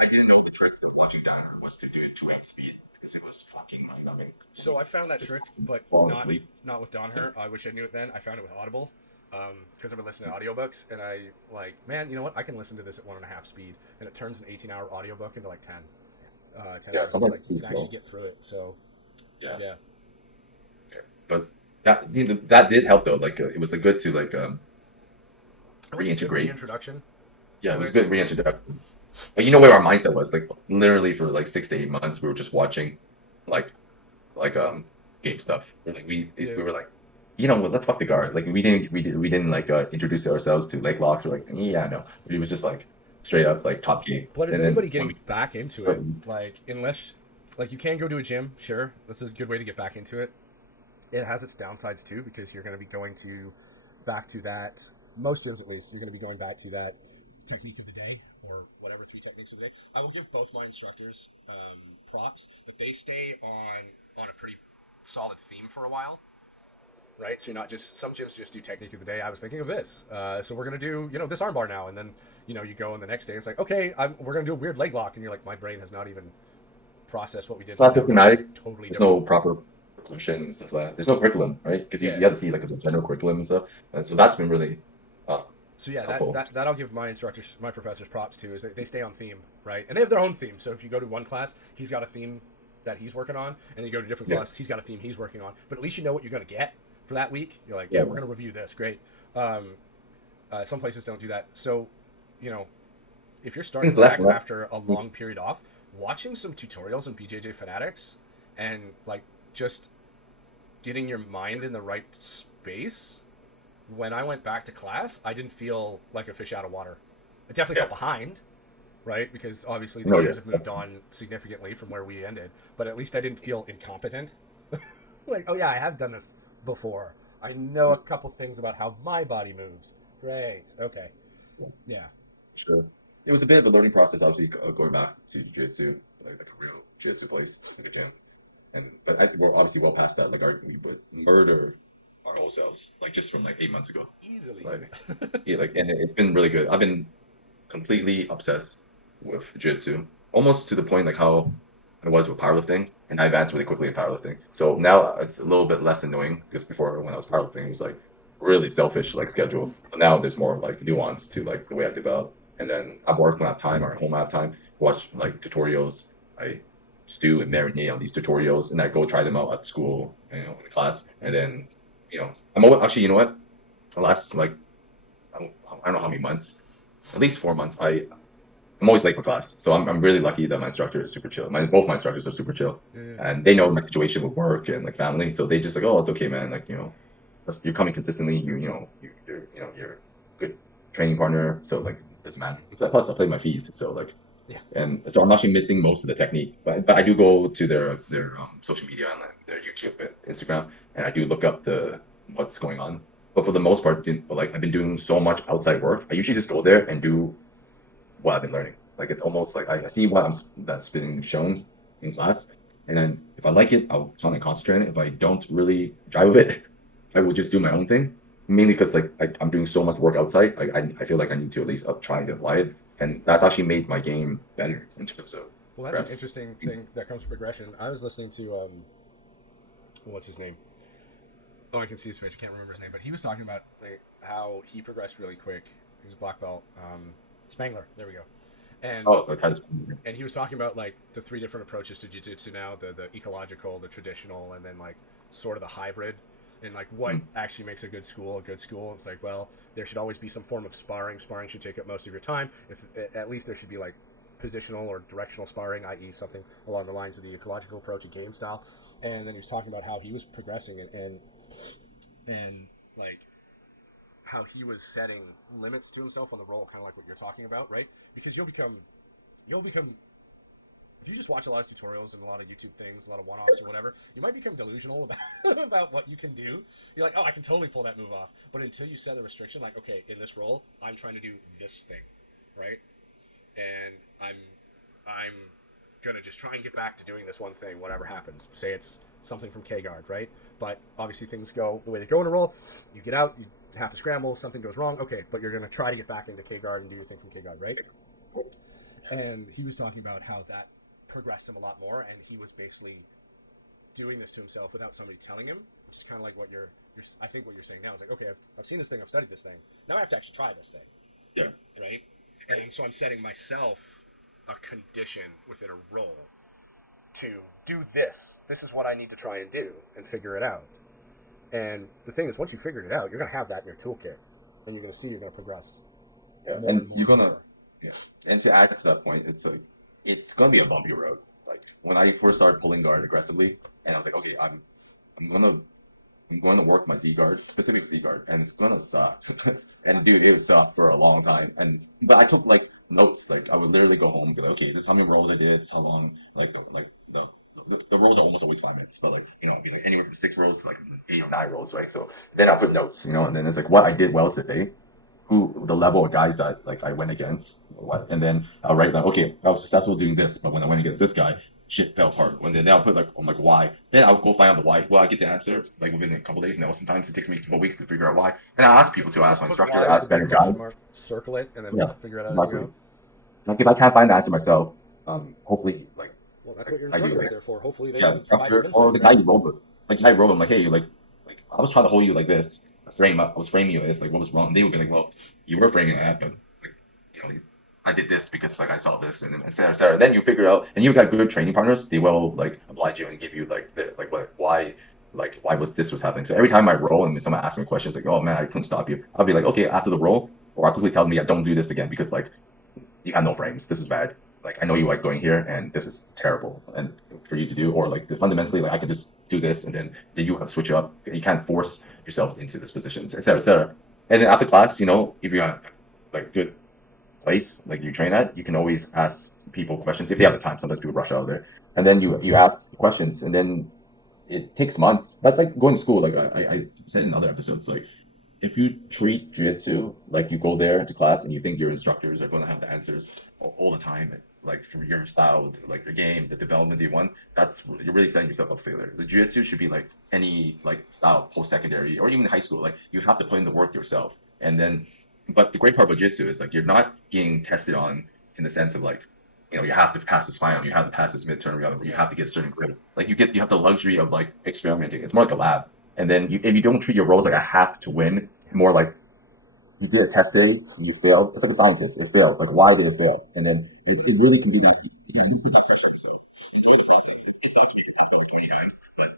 I didn't know the trick to watching Downer was to do it 2x speed because it was fucking mind numbing. So I found that Just trick, but falling not asleep. not with Donher. I wish I knew it then. I found it with Audible, because I've been listening to audiobooks, and I like, man, you know what? I can listen to this at 1.5 speed, and it turns an 18-hour audiobook into like 10 Yeah, hours. sometimes Like you too can actually slow. get through it. So Yeah. yeah, But that did help though. Like it was like good to like it was a good reintegrate. reintroduction Yeah, it to was it. good reintroduction. But you know where our mindset was? Like literally for like 6 to 8 months, we were just watching like like game stuff. Yeah. We were like, you know what? Let's fuck the guard. Like we didn't like introduce ourselves to leg locks. We're like, yeah, no. We was just like straight up like top game. But is And then anybody when getting we back into but it? Like, unless, like, you can go to a gym, sure. That's a good way to get back into it. It has its downsides too, because you're going to be going to back to that. Most gyms, at least, you're going to be going back to that technique of the day, or whatever 3 techniques of the day. I will give both my instructors props that they stay on a pretty solid theme for a while. Right, so you're not just, some gyms just do technique of the day. I was thinking of this, so we're gonna do this armbar now, and then you go, and the next day it's like, okay, we're gonna do a weird leg lock, and you're like, my brain has not even processed what we did. it's not Now we're gonna do systematic. something totally There's different. no proper curriculum and stuff like that. There's no curriculum, right? Because Yeah. you have to see like as a general curriculum and stuff. And so that's been really uh, So yeah, that, helpful. that that I'll give my instructors, my professors props to, is they stay on theme, right? And they have their own theme. So if you go to one class, he's got a theme that he's working on, and you go to a different Yeah. class, he's got a theme he's working on. But at least you know what you're gonna get for that week. You're like, yeah, Yeah. we're gonna review this, great. Some places don't do that. So, you know, if you're starting Things less back than that. after a long period off, watching some tutorials on BJJ Fanatics and like just getting your mind in the right space. When I went back to class, I didn't feel like a fish out of water. I definitely Yeah. felt behind, right? Because obviously the No, games yeah. have moved on significantly from where we ended. But at least I didn't feel incompetent. Like, oh yeah, I have done this before. I know a couple things about how my body moves. Great. Okay. Yeah. Sure. It was a bit of a learning process, obviously, going back to Jiu-Jitsu, like a real Jiu-Jitsu place, like a gym. But we're obviously well past that. Like we would murder our whole selves, like just from like 8 months ago. Easily. Like yeah, like and it's been really good. I've been completely obsessed with Jiu-Jitsu, almost to the point like how I was with powerlifting, and I advanced really quickly in powerlifting. So now it's a little bit less annoying because before when I was powerlifting, it was like really selfish like schedule. But now there's more like nuance to like the way I develop. And then at work when I have time or at home I have time, watch like tutorials. I stew and marinate on these tutorials, and I go try them out at school, in class, and then I'm always, actually, you know what? The last like I don't know how many months, at least 4 months. I'm always late for class, so I'm really lucky that my instructor is super chill. Both my instructors are super chill, Yeah. and they know my situation with work and like family, so they just like, oh, it's okay, man. Like you're coming consistently. You're a good training partner, so like doesn't matter. Plus, I pay my fees, so like. Yeah. And so I'm actually missing most of the technique, but I do go to their social media and like, their YouTube and Instagram, and I do look up what's going on. But for the most part, like I've been doing so much outside work, I usually just go there and do what I've been learning. Like it's almost like I see that's been shown in class, and then if I like it, I'll kind of concentrate on it. If I don't really drive with it, I will just do my own thing. Mainly because like I'm doing so much work outside, I feel like I need to at least try to apply it, and that's actually made my game better in terms of Well, that's an interesting thing that comes from progression. I was listening to what's his name? Oh, I can see his face. I can't remember his name, but he was talking about like how he progressed really quick. He's a black belt. Spangler. There we go. And and he was talking about like the 3 different approaches to jiu-jitsu now: the ecological, the traditional, and then like sort of the hybrid. And like what actually makes a good school a good school. It's like, well, there should always be some form of sparring. Sparring should take up most of your time. If at least there should be like positional or directional sparring, i.e., something along the lines of the ecological approach, a game style. And then he was talking about how he was progressing and like how he was setting limits to himself on the roll, kind of like what you're talking about, right? Because you'll become if you just watch a lot of tutorials and a lot of YouTube things, a lot of one-offs or whatever, you might become delusional about what you can do. You're like, oh, I can totally pull that move off. But until you set a restriction, like, okay, in this roll, I'm trying to do this thing, right? And I'm gonna just try and get back to doing this one thing, whatever happens. Say it's something from K-Guard, right? But obviously things go the way they go in a roll. You get out, you have to scramble, something goes wrong, okay, but you're gonna try to get back into K-Guard and do your thing from K-Guard, right? And he was talking about how that progressed him a lot more, and he was basically doing this to himself without somebody telling him, which is kind of like what you're I think what you're saying now is like, okay, I've seen this thing, I've studied this thing, now I have to actually try this thing. Yeah. Right? And so I'm setting myself a condition within a role to do this. This is what I need to try and do and figure it out. And the thing is, once you figured it out, you're going to have that in your toolkit, and you're going to see you're going to progress. Yeah, and you're gonna, yeah. And to add to that point, it's like it's gonna be a bumpy road. Like when I first started pulling guard aggressively, and I was like, okay, I'm going to work my Z guard, specific Z guard, and it's gonna suck. And dude, it sucked for a long time. But I took like notes. Like I would literally go home and be like, okay, this is how many rolls I did. This is how long. The rolls are almost always 5 minutes, but like be like anywhere from 6 rolls to like 8 or 9 rolls, right? So then I put notes, and then it's like what I did well today, who the level of guys that like I went against, what, and then I'll write like, okay, I was successful doing this, but when I went against this guy, shit felt hard. And then I'll put like, I'm like, why? Then I'll go find out the why. Well, I get the answer like within a couple days. Now sometimes it takes me a couple weeks to figure out why. And I ask people to ask my instructor, ask better guys. Circle it and then figure it out as you go. Like if I can't find the answer myself, hopefully like. Well, that's what your instructor is there for. Hopefully they can provide some insight. Or the guy you rolled with. Like the guy you rolled with, I'm like, hey, like I was trying to hold you like this. I was framing you like this. Like what was wrong? They would be like, well, you were framing like that, but like I did this because like I saw this and et cetera, et cetera. Then you figure out, and you've got good training partners. They will like oblige you and give you like why was happening. So every time I roll and someone asks me questions like, oh man, I couldn't stop you, I'll be like, okay, after the roll, or I'll quickly tell me, yeah, don't do this again because like you have no frames. This is bad. Like I know you like going here, and this is terrible, and for you to do, or like fundamentally, like I could just do this, and then you have to switch up. You can't force yourself into this position, et cetera, et cetera. And then after class, if you're at like good place, like you train at, you can always ask people questions if they have the time. Sometimes people rush out of there, and then you ask questions, and then it takes months. That's like going to school. Like I said in other episodes, like if you treat jiu-jitsu like you go there to class and you think your instructors are going to have the answers all the time, like from your style, like your game, the development you want, you're really setting yourself up for failure. The jiu-jitsu should be like any like style post-secondary or even high school. Like you have to put in the work yourself. And then, but the great part about jiu-jitsu is like you're not getting tested on in the sense of like, you have to pass this final, you have to pass this midterm, you have to get a certain grade. Like you have the luxury of like experimenting. It's more like a lab. And then if you don't treat your roles like I have to win, more like you did a test day, you failed. It's like a scientist, it failed. Like why did it fail? And then it really can do that. So enjoy the process. It's not to be tap out 20 times, but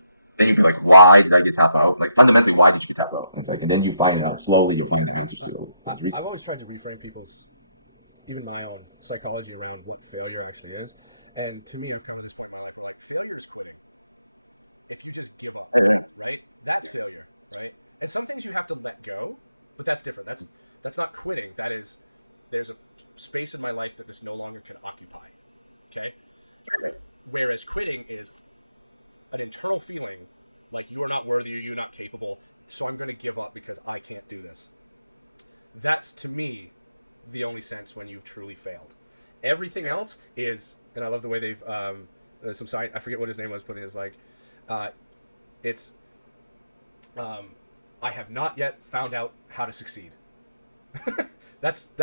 then you can be like, why did I get tap out? Like fundamentally, why did you get tap out? It's like, and then you find out slowly you find out what you feel. I've always tried to reframe people's, even my own psychology around what failure actually is. And to me, I find this failure is quitting. If you just give up, that's failure. And sometimes you have to let go, but that's different. That's not quitting. There's space in my life that is no longer too hot. Okay? Whereas quitting is, I'm trying to figure out, like you're not worthy, you're not capable, so I'm going to give up because you really can't do this. That's to me the only sense when you truly fail. Everything else is, and I love the way they've, there's some side, I forget what his name was, but it's like, it's, I have not yet found out how to succeed.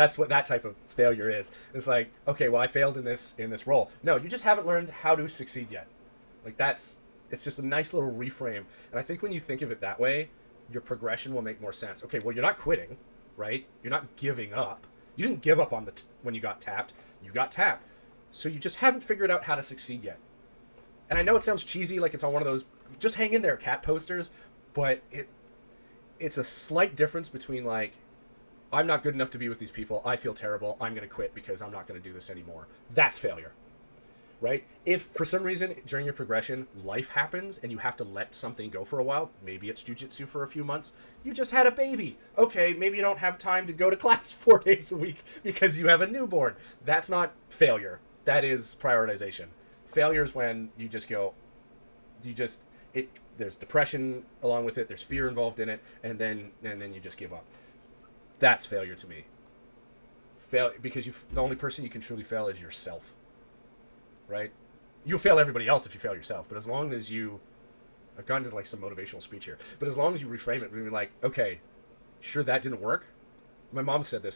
that's what that type of failure is. It's like, okay, well, I failed in this role. No, you just haven't learned how to succeed yet. Like it's just a nice little reframe. And I think when you think of it that way, the progression will make more sense. Because we're not good, right? We're just giving up. And just haven't figured out how to succeed yet. And I know it sounds cheesy, like just hang in there, cat posters, but it's a slight difference between like, I'm not good enough to be with these people. I feel terrible. I'm going to quit because I'm not going to do this anymore. That's failure, right? If for some reason it's a really progression, life happens. You just got to think, okay, maybe I have more time to go to class. It's just revenue, but that's not failure. Audience prioritization. Failure is when you just go, there's depression along with it, there's fear involved in it, and then you just give up. That's failure to me. Because the only person you can truly fail is yourself, right? You fail everybody else, you fail yourself. But as long as you abandon this, as long as you fail, that's what works. We're possible.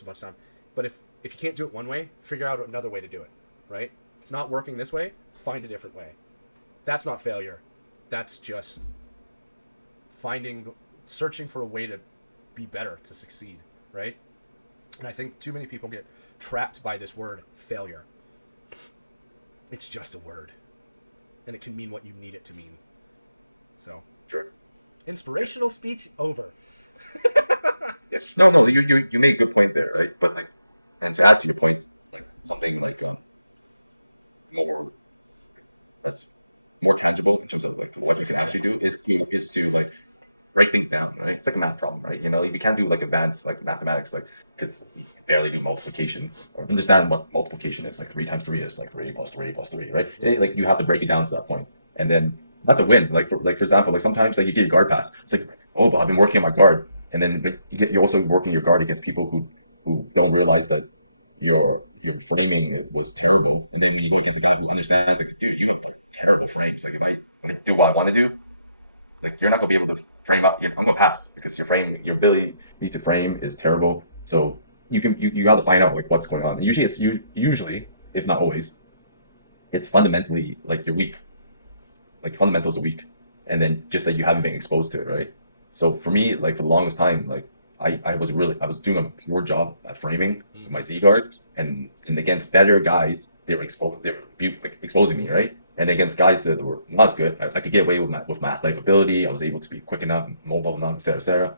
Right? You're not a better one, right? You're not working with them. That's not failure. That's just finding, searching for a way to be better, right? Too many people get trapped by this word failure. It's just a word. And it can be what you need it to be. So, good. Inspirational speech over. Yes. No, you make a good point there, right? But that's to add to the point. Something like that's more tangible, which is what we can actually do is to like break things down, right? It's like a math problem, right? You know, we can't do like advanced like mathematics, like because we can barely do multiplication or understand what multiplication is. Like 3 times 3 is like 3 plus 3 plus 3, right? Like you have to break it down to that point, and then that's a win. Like for example, like sometimes like you get a guard pass. It's like, oh, but I've been working on my guard, and then you're also working your guard against people who don't realize that your framing was terrible. And then when you go against a guy who understands, like, dude, you have terrible frames. Like if I do what I want to do, like you're not gonna be able to frame up. I'm gonna pass because your ability to frame is terrible. So you got to find out like what's going on. And usually usually if not always, it's fundamentally like you're weak. Like fundamentals are weak, and then just that you haven't been exposed to it, right? So for me, like for the longest time, like I was doing a poor job at framing with my Z guard, and against better guys, they were like, exposing me, right? And against guys that were not as good, I could get away with my athletic ability. I was able to be quick enough, mobile enough, etc., etc.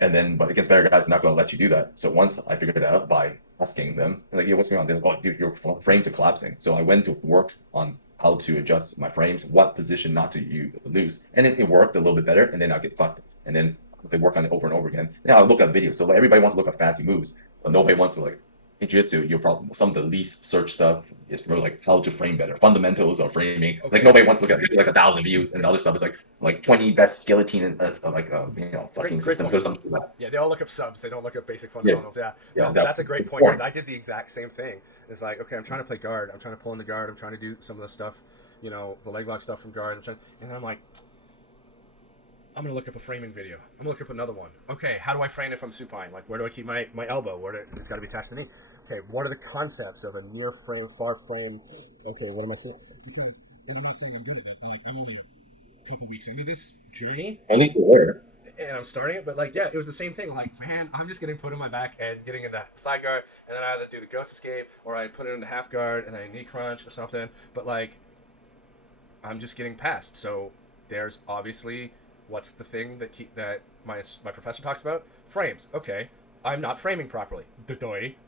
And then, but against better guys, they're not going to let you do that. So once I figured it out by asking them, like, yeah, what's going on? They're like, oh, dude, your frames are collapsing. So I went to work on how to adjust my frames, what position not to lose. And it worked a little bit better, and then I get fucked. And then they work on it over and over again. Now I look at videos. So like, everybody wants to look at fancy moves, but nobody wants to like in Jiu-Jitsu, you're probably some of the least search stuff is for like how to frame better, fundamentals of framing. Okay. Like nobody wants to look at like 1,000 views, and the other stuff is like 20 best guillotine and like fucking systems or something like that. Yeah, they all look up subs. They don't look up basic fundamentals. Yeah, no, exactly. That's a great point because I did the exact same thing. It's like, okay, I'm trying to play guard. I'm trying to pull in the guard. I'm trying to do some of the stuff, the leg lock stuff from guard. And then I'm like, I'm going to look up a framing video. I'm going to look up another one. Okay, how do I frame if I'm supine? Like, where do I keep my elbow? It's got to be attached to me. Okay, what are the concepts of a near frame, far frame? Okay, what am I saying? Because I'm not saying I'm good at it. Like, I'm only a couple weeks into this journey. At least you're aware. And I'm starting it, but like, yeah, it was the same thing. Like, man, I'm just getting put in my back and getting into side guard, and then I either do the ghost escape, or I put it into half guard, and then I knee crunch or something. But like, I'm just getting past. So there's obviously... What's the thing that my professor talks about? Frames. Okay, I'm not framing properly.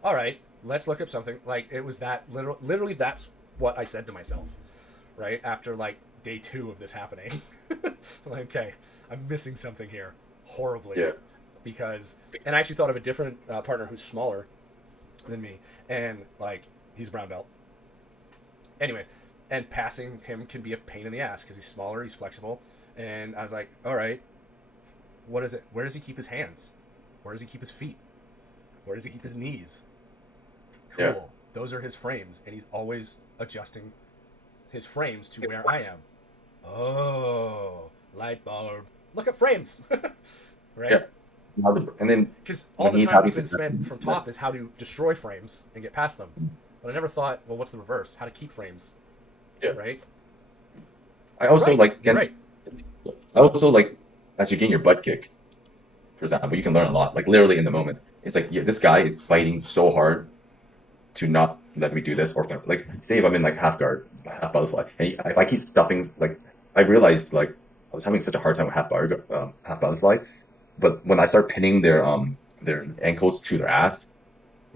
All right, let's look up something. Like it was that literally that's what I said to myself, right after like day 2 of this happening. Like, okay, I'm missing something here horribly. Yeah. Because and I actually thought of a different partner who's smaller than me, and like he's a brown belt. Anyways, and passing him can be a pain in the ass because he's smaller, he's flexible. And I was like, all right, what is it? Where does he keep his hands? Where does he keep his feet? Where does he keep his knees? Cool. Yeah. Those are his frames, and he's always adjusting his frames to where I am. Oh, light bulb. Look up frames. Right? and then Because all when the he's time having we've been success, spent from top is how to destroy frames and get past them. But I never thought, well, what's the reverse? How to keep frames, yeah. right? I also Right. like You're against, right. I also like as you're getting your butt kicked, for example, you can learn a lot. Like literally in the moment, it's like yeah, this guy is fighting so hard to not let me do this, or like say if I'm in like half guard, half butterfly, and if I keep stuffing, like I realized like I was having such a hard time with half butterfly, but when I start pinning their ankles to their ass,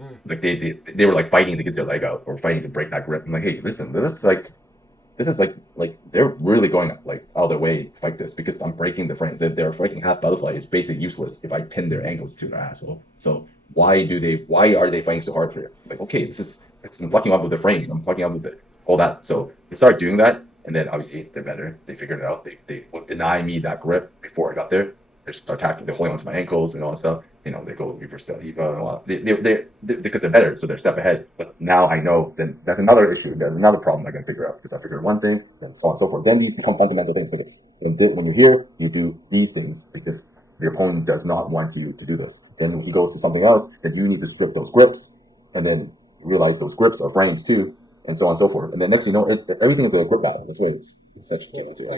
Mm. like they were like fighting to get their leg out or fighting to break that grip. I'm like, hey, listen, this is like they're really going like out of their way to fight this because I'm breaking the frames. They're fighting half butterfly is basically useless if I pin their ankles to their asshole. So why are they fighting so hard for it? Like, okay, I'm fucking up with the frames. I'm fucking up with all that. So they started doing that, and then obviously they're better. They figured it out. They would deny me that grip before I got there. They start attacking. They're holding onto my ankles and all that stuff. They go reverse the Eva and all that. Because they're better, so they're a step ahead. But now I know, then that's another issue. There's another problem I can figure out because I figured one thing, then so on and so forth. Then these become fundamental things. Like when you're here, you do these things because the opponent does not want you to do this. Then if he goes to something else, then you need to strip those grips and then realize those grips are frames too, and so on and so forth. And then next you know, everything is a grip battle. That's what it's such a game too.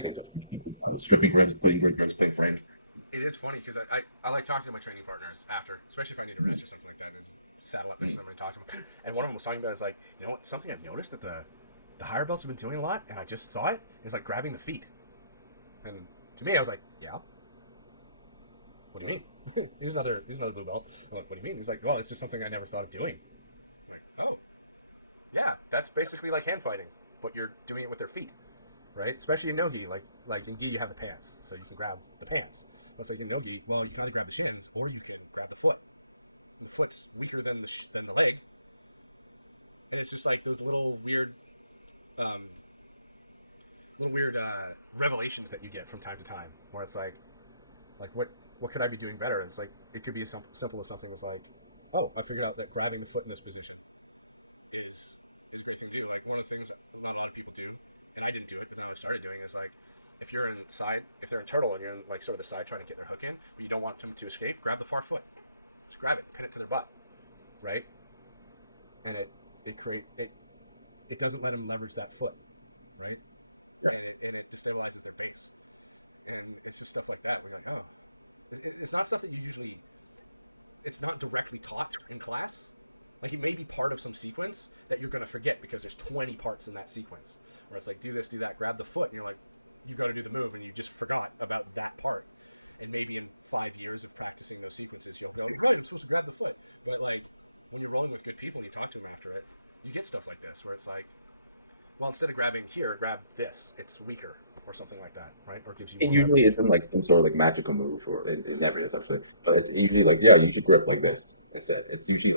Stripping grips, playing grips, playing frames. It is funny because I like talking to my training partners after, especially if I need a rest or something like that, and saddle up next to them and talk to them. And one of them was talking about is like, you know what, something I've noticed that the higher belts have been doing a lot, and I just saw it, is like grabbing the feet. And to me, I was like, yeah. What do you mean? he's another blue belt. I'm like, what do you mean? He's like, well, it's just something I never thought of doing. I'm like, oh, yeah, that's basically like hand fighting, but you're doing it with their feet, right? Especially in no-gi, like in gi you have the pants, so you can grab the pants. But it's like in no-gi, well, you can either grab the shins or you can grab the foot. The foot's weaker than the leg, and it's just like those um, little weird revelations that you get from time to time, where it's like what could I be doing better? And it's like it could be as simple as something as like, oh, I figured out that grabbing the foot in this position is a great thing to do. Like one of the things that not a lot of people do, and I didn't do it, but now I've started doing is like if they're a turtle and you're in like sort of the side trying to get their hook in, but you don't want them to escape, grab the far foot. Just grab it, pin it to their butt, right? And it doesn't let them leverage that foot, right? And it destabilizes their base. And it's just stuff like that. We're like, oh, it's not stuff that you usually. It's not directly taught in class. Like it may be part of some sequence that you're going to forget because there's 20 parts in that sequence. And it's like do this, do that, grab the foot, and you're like, you got to do the move, and you just forgot about that part. And maybe in 5 years practicing those sequences, you'll go, oh, you're supposed to grab the foot. But like when you're rolling with good people and you talk to them after it, you get stuff like this where it's like, well, instead of grabbing here, grab this. It's weaker or something like that, right? Or gives you. It usually isn't like some sort of like magical move, or it never is something. But it's usually like use a grip like this. It's easy.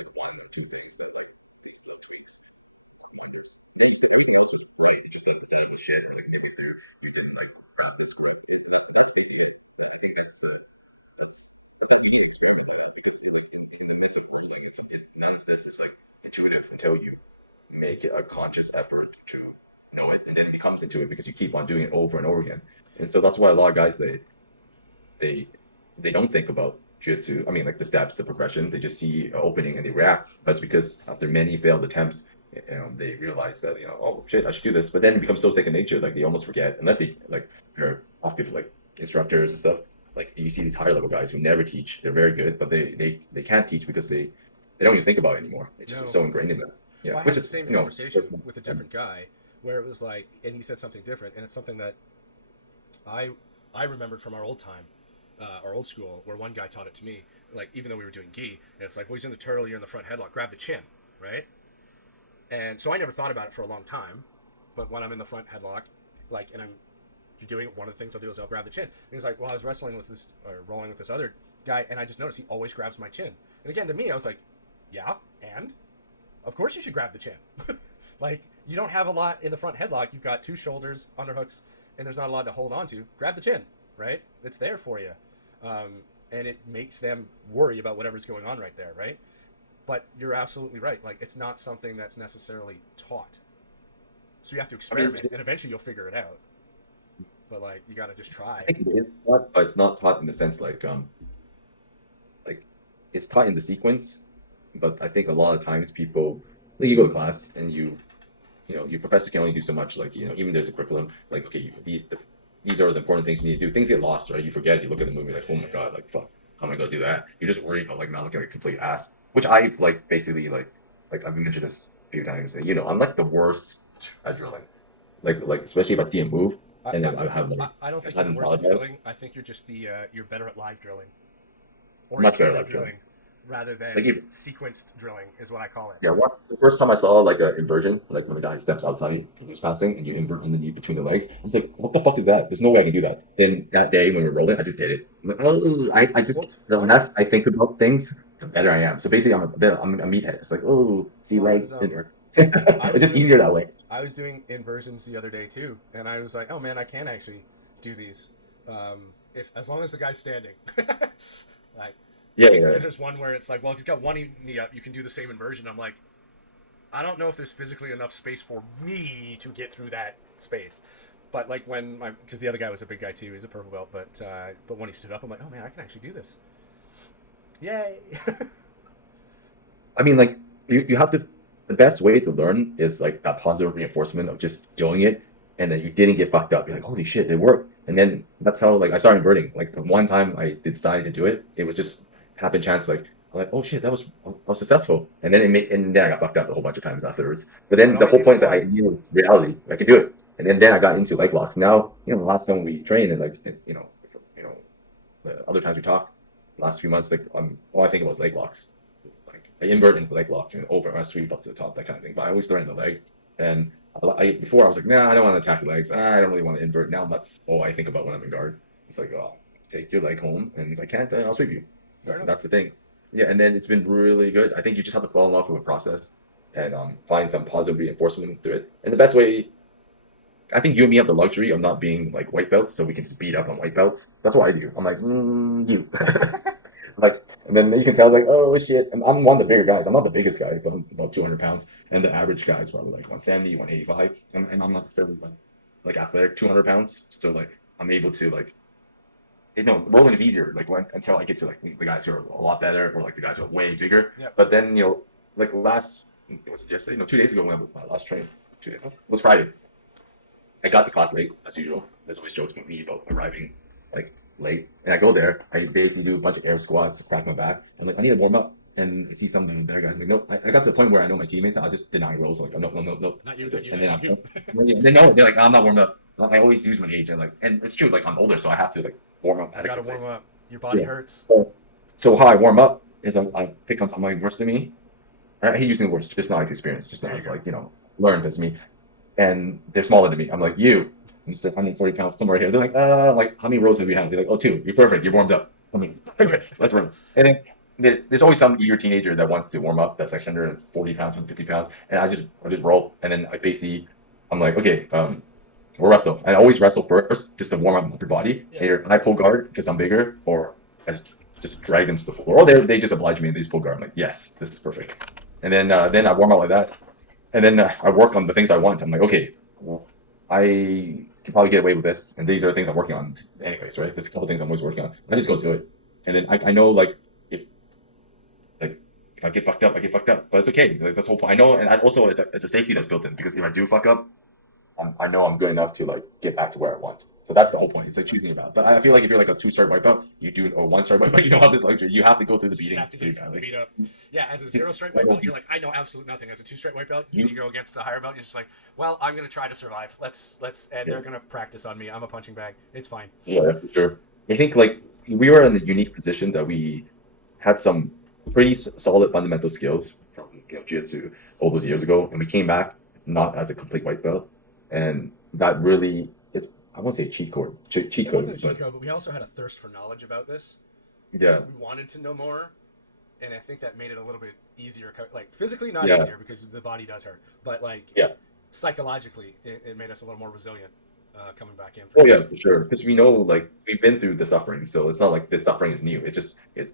This is like intuitive until you make a conscious effort to know it, and then it becomes intuitive because you keep on doing it over and over again. And so that's why a lot of guys they they don't think about jiu-jitsu. I mean, like the steps, the progression. They just see an opening and they react. That's because after many failed attempts, they realize that oh shit, I should do this. But then it becomes so second nature, like they almost forget unless they like they're active like instructors and stuff. Like you see these higher level guys who never teach. They're very good, but they can't teach because they don't even think about it anymore. It's just No. so ingrained in them. Yeah, Well, I which had the is same conversation with a different guy where it was like, and he said something different, and it's something that I remembered from our old time, our old school, where one guy taught it to me. Like even though we were doing gi, and it's like, well, he's in the turtle, you're in the front headlock, grab the chin, right? And so I never thought about it for a long time, but when I'm in the front headlock, like, and I'm doing it, one of the things I'll do is I'll grab the chin. And he's like, well, I was wrestling with this or rolling with this other guy, and I just noticed he always grabs my chin. And again, to me, I was like, yeah, and of course you should grab the chin. Like, you don't have a lot in the front headlock. You've got two shoulders, underhooks, and there's not a lot to hold on to. Grab the chin, right? It's there for you. And it makes them worry about whatever's going on right there, right? But you're absolutely right. Like, it's not something that's necessarily taught. So you have to experiment, and eventually you'll figure it out. But, like, you got to just try. I think it is taught, but it's not taught in the sense like it's taught in the sequence, but I think a lot of times people, like you go to class and your professor can only do so much. Like, even there's a curriculum, like, okay, these are the important things you need to do. Things get lost, right? You forget, you look at the movie, like, oh my God, like, fuck, how am I gonna do that? You're just worried about, like, not looking like a complete ass, which I've, like, basically, like, I've mentioned this a few times, I'm like the worst at drilling. Like, especially if I see a move, I, and I, then I have, like, I don't I've think you're had the an worst thought at about it. drilling. I think you're just you're better at live drilling, or Much better intuitive at drilling. drilling, rather Like, than if sequenced drilling is what I call it. Yeah, the first time I saw like an inversion, like when the guy steps outside and he's passing and you invert in the knee between the legs, I was like, what the fuck is that? There's no way I can do that. Then that day when we were rolling, I just did it. I'm like, oh, I Well, just, it's the funny. less I think about things, the better I am. So basically, I'm a meathead. It's like, oh, see I legs, was invert. I It's was just doing easier that way. I was doing inversions the other day too, and I was like, oh man, I can actually do these, if as long as the guy's standing. Like, Yeah, yeah, because there's one where it's like, well, if he's got one knee up, you can do the same inversion. I'm like, I don't know if there's physically enough space for me to get through that space. But like because the other guy was a big guy too, he's a purple belt. But when he stood up, I'm like, oh man, I can actually do this. Yay! I mean, like you have to. The best way to learn is like that positive reinforcement of just doing it, and then you didn't get fucked up. You're like, holy shit, it worked. And then that's how like I started inverting. Like the one time I decided to do it, it was just happen chance. Like I'm like, oh shit, I was successful. And then and then I got fucked up a whole bunch of times afterwards. But But then all the you whole need point is is that I one. knew reality. I could do it. And then I got into leg locks. Now, the last time we trained and like you know the other times we talked, last few months, like all I think it was leg locks, like I invert into leg lock and over, I sweep up to the top, that kind of thing. But I always throw in the leg, and before I was like, nah, I don't want to attack the legs. I don't really want to invert. Now that's all I think about when I'm in guard. It's like, oh, take your leg home, and if I can't, then I'll sweep you. Fair enough. That's the thing. Yeah, and then it's been really good. I think you just have to fall in love with a process and find some positive reinforcement through it. And the best way, I think you and me have the luxury of not being like white belts, so we can just beat up on white belts. That's what I do. I'm like, you. Like, and then you can tell, like, oh shit. And I'm one of the bigger guys. I'm not the biggest guy, but I'm about 200 pounds. And the average guy is probably like 170, 185. And I'm not fairly like athletic, 200 pounds. So like, I'm able to like, rolling is easier. Like until I get to like the guys who are a lot better, or like the guys who are way bigger. Yep. But then like it was yesterday, 2 days ago when I was my last train. 2 days ago. It was Friday. I got to class late, as usual. There's always jokes with me about arriving like late. And I go there, I basically do a bunch of air squats, crack my back. I'm like, I need to warm up. And I see some of the better guys like, nope. I got to the point where I know my teammates, I'll just deny rolls, like, no, no, no, no. Not you, not you, And then not you. they know, they're like, I'm not warmed up. I always use my age, and it's true, like I'm older, so I have to like warm up You gotta adequately. warm up. Your body Yeah. hurts. So how I warm up is I pick on somebody worse than me. I hate using the words, just not as experience, just There not you as go. like, learned as me. And they're smaller than me. I'm like, I'm just 140 pounds somewhere here. They're like, how many rows have you had? They're like, oh, two. You're perfect. You're warmed up. I mean, okay, let's run. And then there's always some eager teenager that wants to warm up that's like 140 pounds, 150 pounds. And I just roll. And then I'm like, okay, we'll wrestle. And I always wrestle first just to warm up your body. Yeah. Either I pull guard because I'm bigger, or I just drag them to the floor. Or they just oblige me and they just pull guard. I'm like, yes, this is perfect. And then I warm up like that. And then I work on the things I want. I'm like, okay, well, I can probably get away with this, and these are the things I'm working on anyways, right? There's a couple things I'm always working on. I just go do it, and then I know if like if I get fucked up, I get fucked up, but it's okay. Like that's the whole point. I know, and also it's a safety that's built in because if I do fuck up, I know I'm good enough to like get back to where I want. So that's the whole point. It's like choosing your battle. But I feel like if you're like a 2-star wipeout, or 1-star wipeout, you don't have this luxury. You have to go through the You just have beatings to pretty get badly. beat up. Yeah, as a 0-stripe white belt, you're like, I know absolutely nothing. As a 2-stripe white belt, You you go against a higher belt, you're just like, well, I'm gonna try to survive. And Yeah. they're gonna practice on me. I'm a punching bag. It's fine. Yeah, for sure. I think like we were in the unique position that we had some pretty solid fundamental skills from Jiu-Jitsu all those years ago, and we came back not as a complete white belt, and that really it's I won't say cheat It wasn't code, a cheat but code, but we also had a thirst for knowledge about this. yeah, We wanted to know more, and I think that made it a little bit easier. Like physically, not yeah, easier because the body does hurt, but like yeah. psychologically, it made us a little more resilient coming back in for Oh sure. yeah, for sure. Because we know like we've been through the suffering, so it's not like the suffering is new. It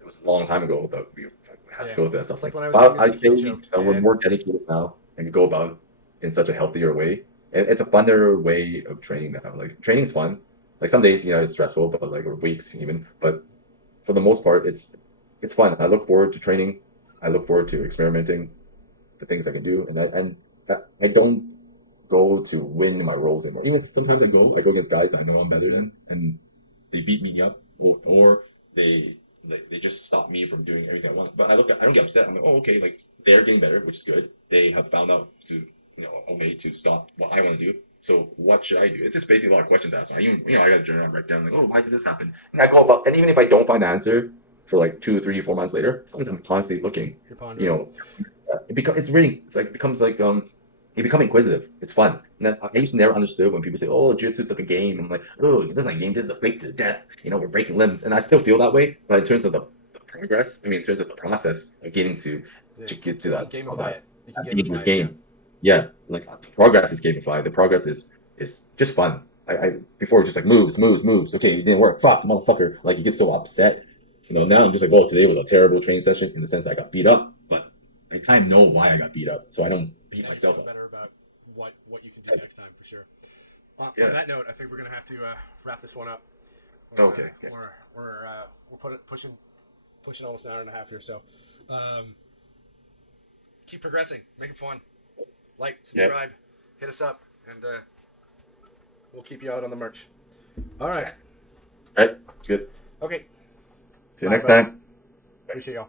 was a long time ago that we had to Yeah, go through that it's like suffering. when I was getting But a I'd say Ezekiel choked, we're and more dedicated now and we go about it in such a healthier way. And it's a funner way of training now. Like training's fun. Like some days, it's stressful, but like or weeks even. But for the most part, it's fun. I look forward to training. I look forward to experimenting the things I can do, and I don't go to win my roles anymore. Even sometimes I go against guys I know I'm better than, and they beat me up, or they just stop me from doing everything I want. But I don't get upset. I'm like, oh, okay, like they're getting better, which is good. They have found out to a way to stop what I want to do. So what should I do? It's just basically a lot of questions asked. I even I got a journal, I write down like, oh, why did this happen? And I go about, and even if I don't find the answer for like 2, 3, 4 months later, as long as I'm constantly looking, You're pondering. it becomes like you become inquisitive. It's fun. And I used to never understood when people say, "Oh, jiu-jitsu is like a game." I'm like, "Oh, this isn't a game. This is a fight to the death. We're breaking limbs." And I still feel that way. But in terms of the progress, in terms of the process of getting to get to that Gamify it. You can being this gamify it. game, yeah, like the progress is gamified. The progress is just fun. I before it was just like moves. Okay, it didn't work. Fuck, motherfucker. Like you get so upset. Now I'm just like, oh, today was a terrible training session in the sense that I got beat up, but I kind of know why I got beat up, so I don't beat myself up. Better about what you can do next time for sure. Yeah. On that note, I think we're gonna have to wrap this one up. Okay. We're pushing almost an hour and a half here, so keep progressing, make it fun. Like, subscribe, hit us up, and we'll keep you out on the merch. All right. All right. Good. Okay. See you next time. Appreciate y'all.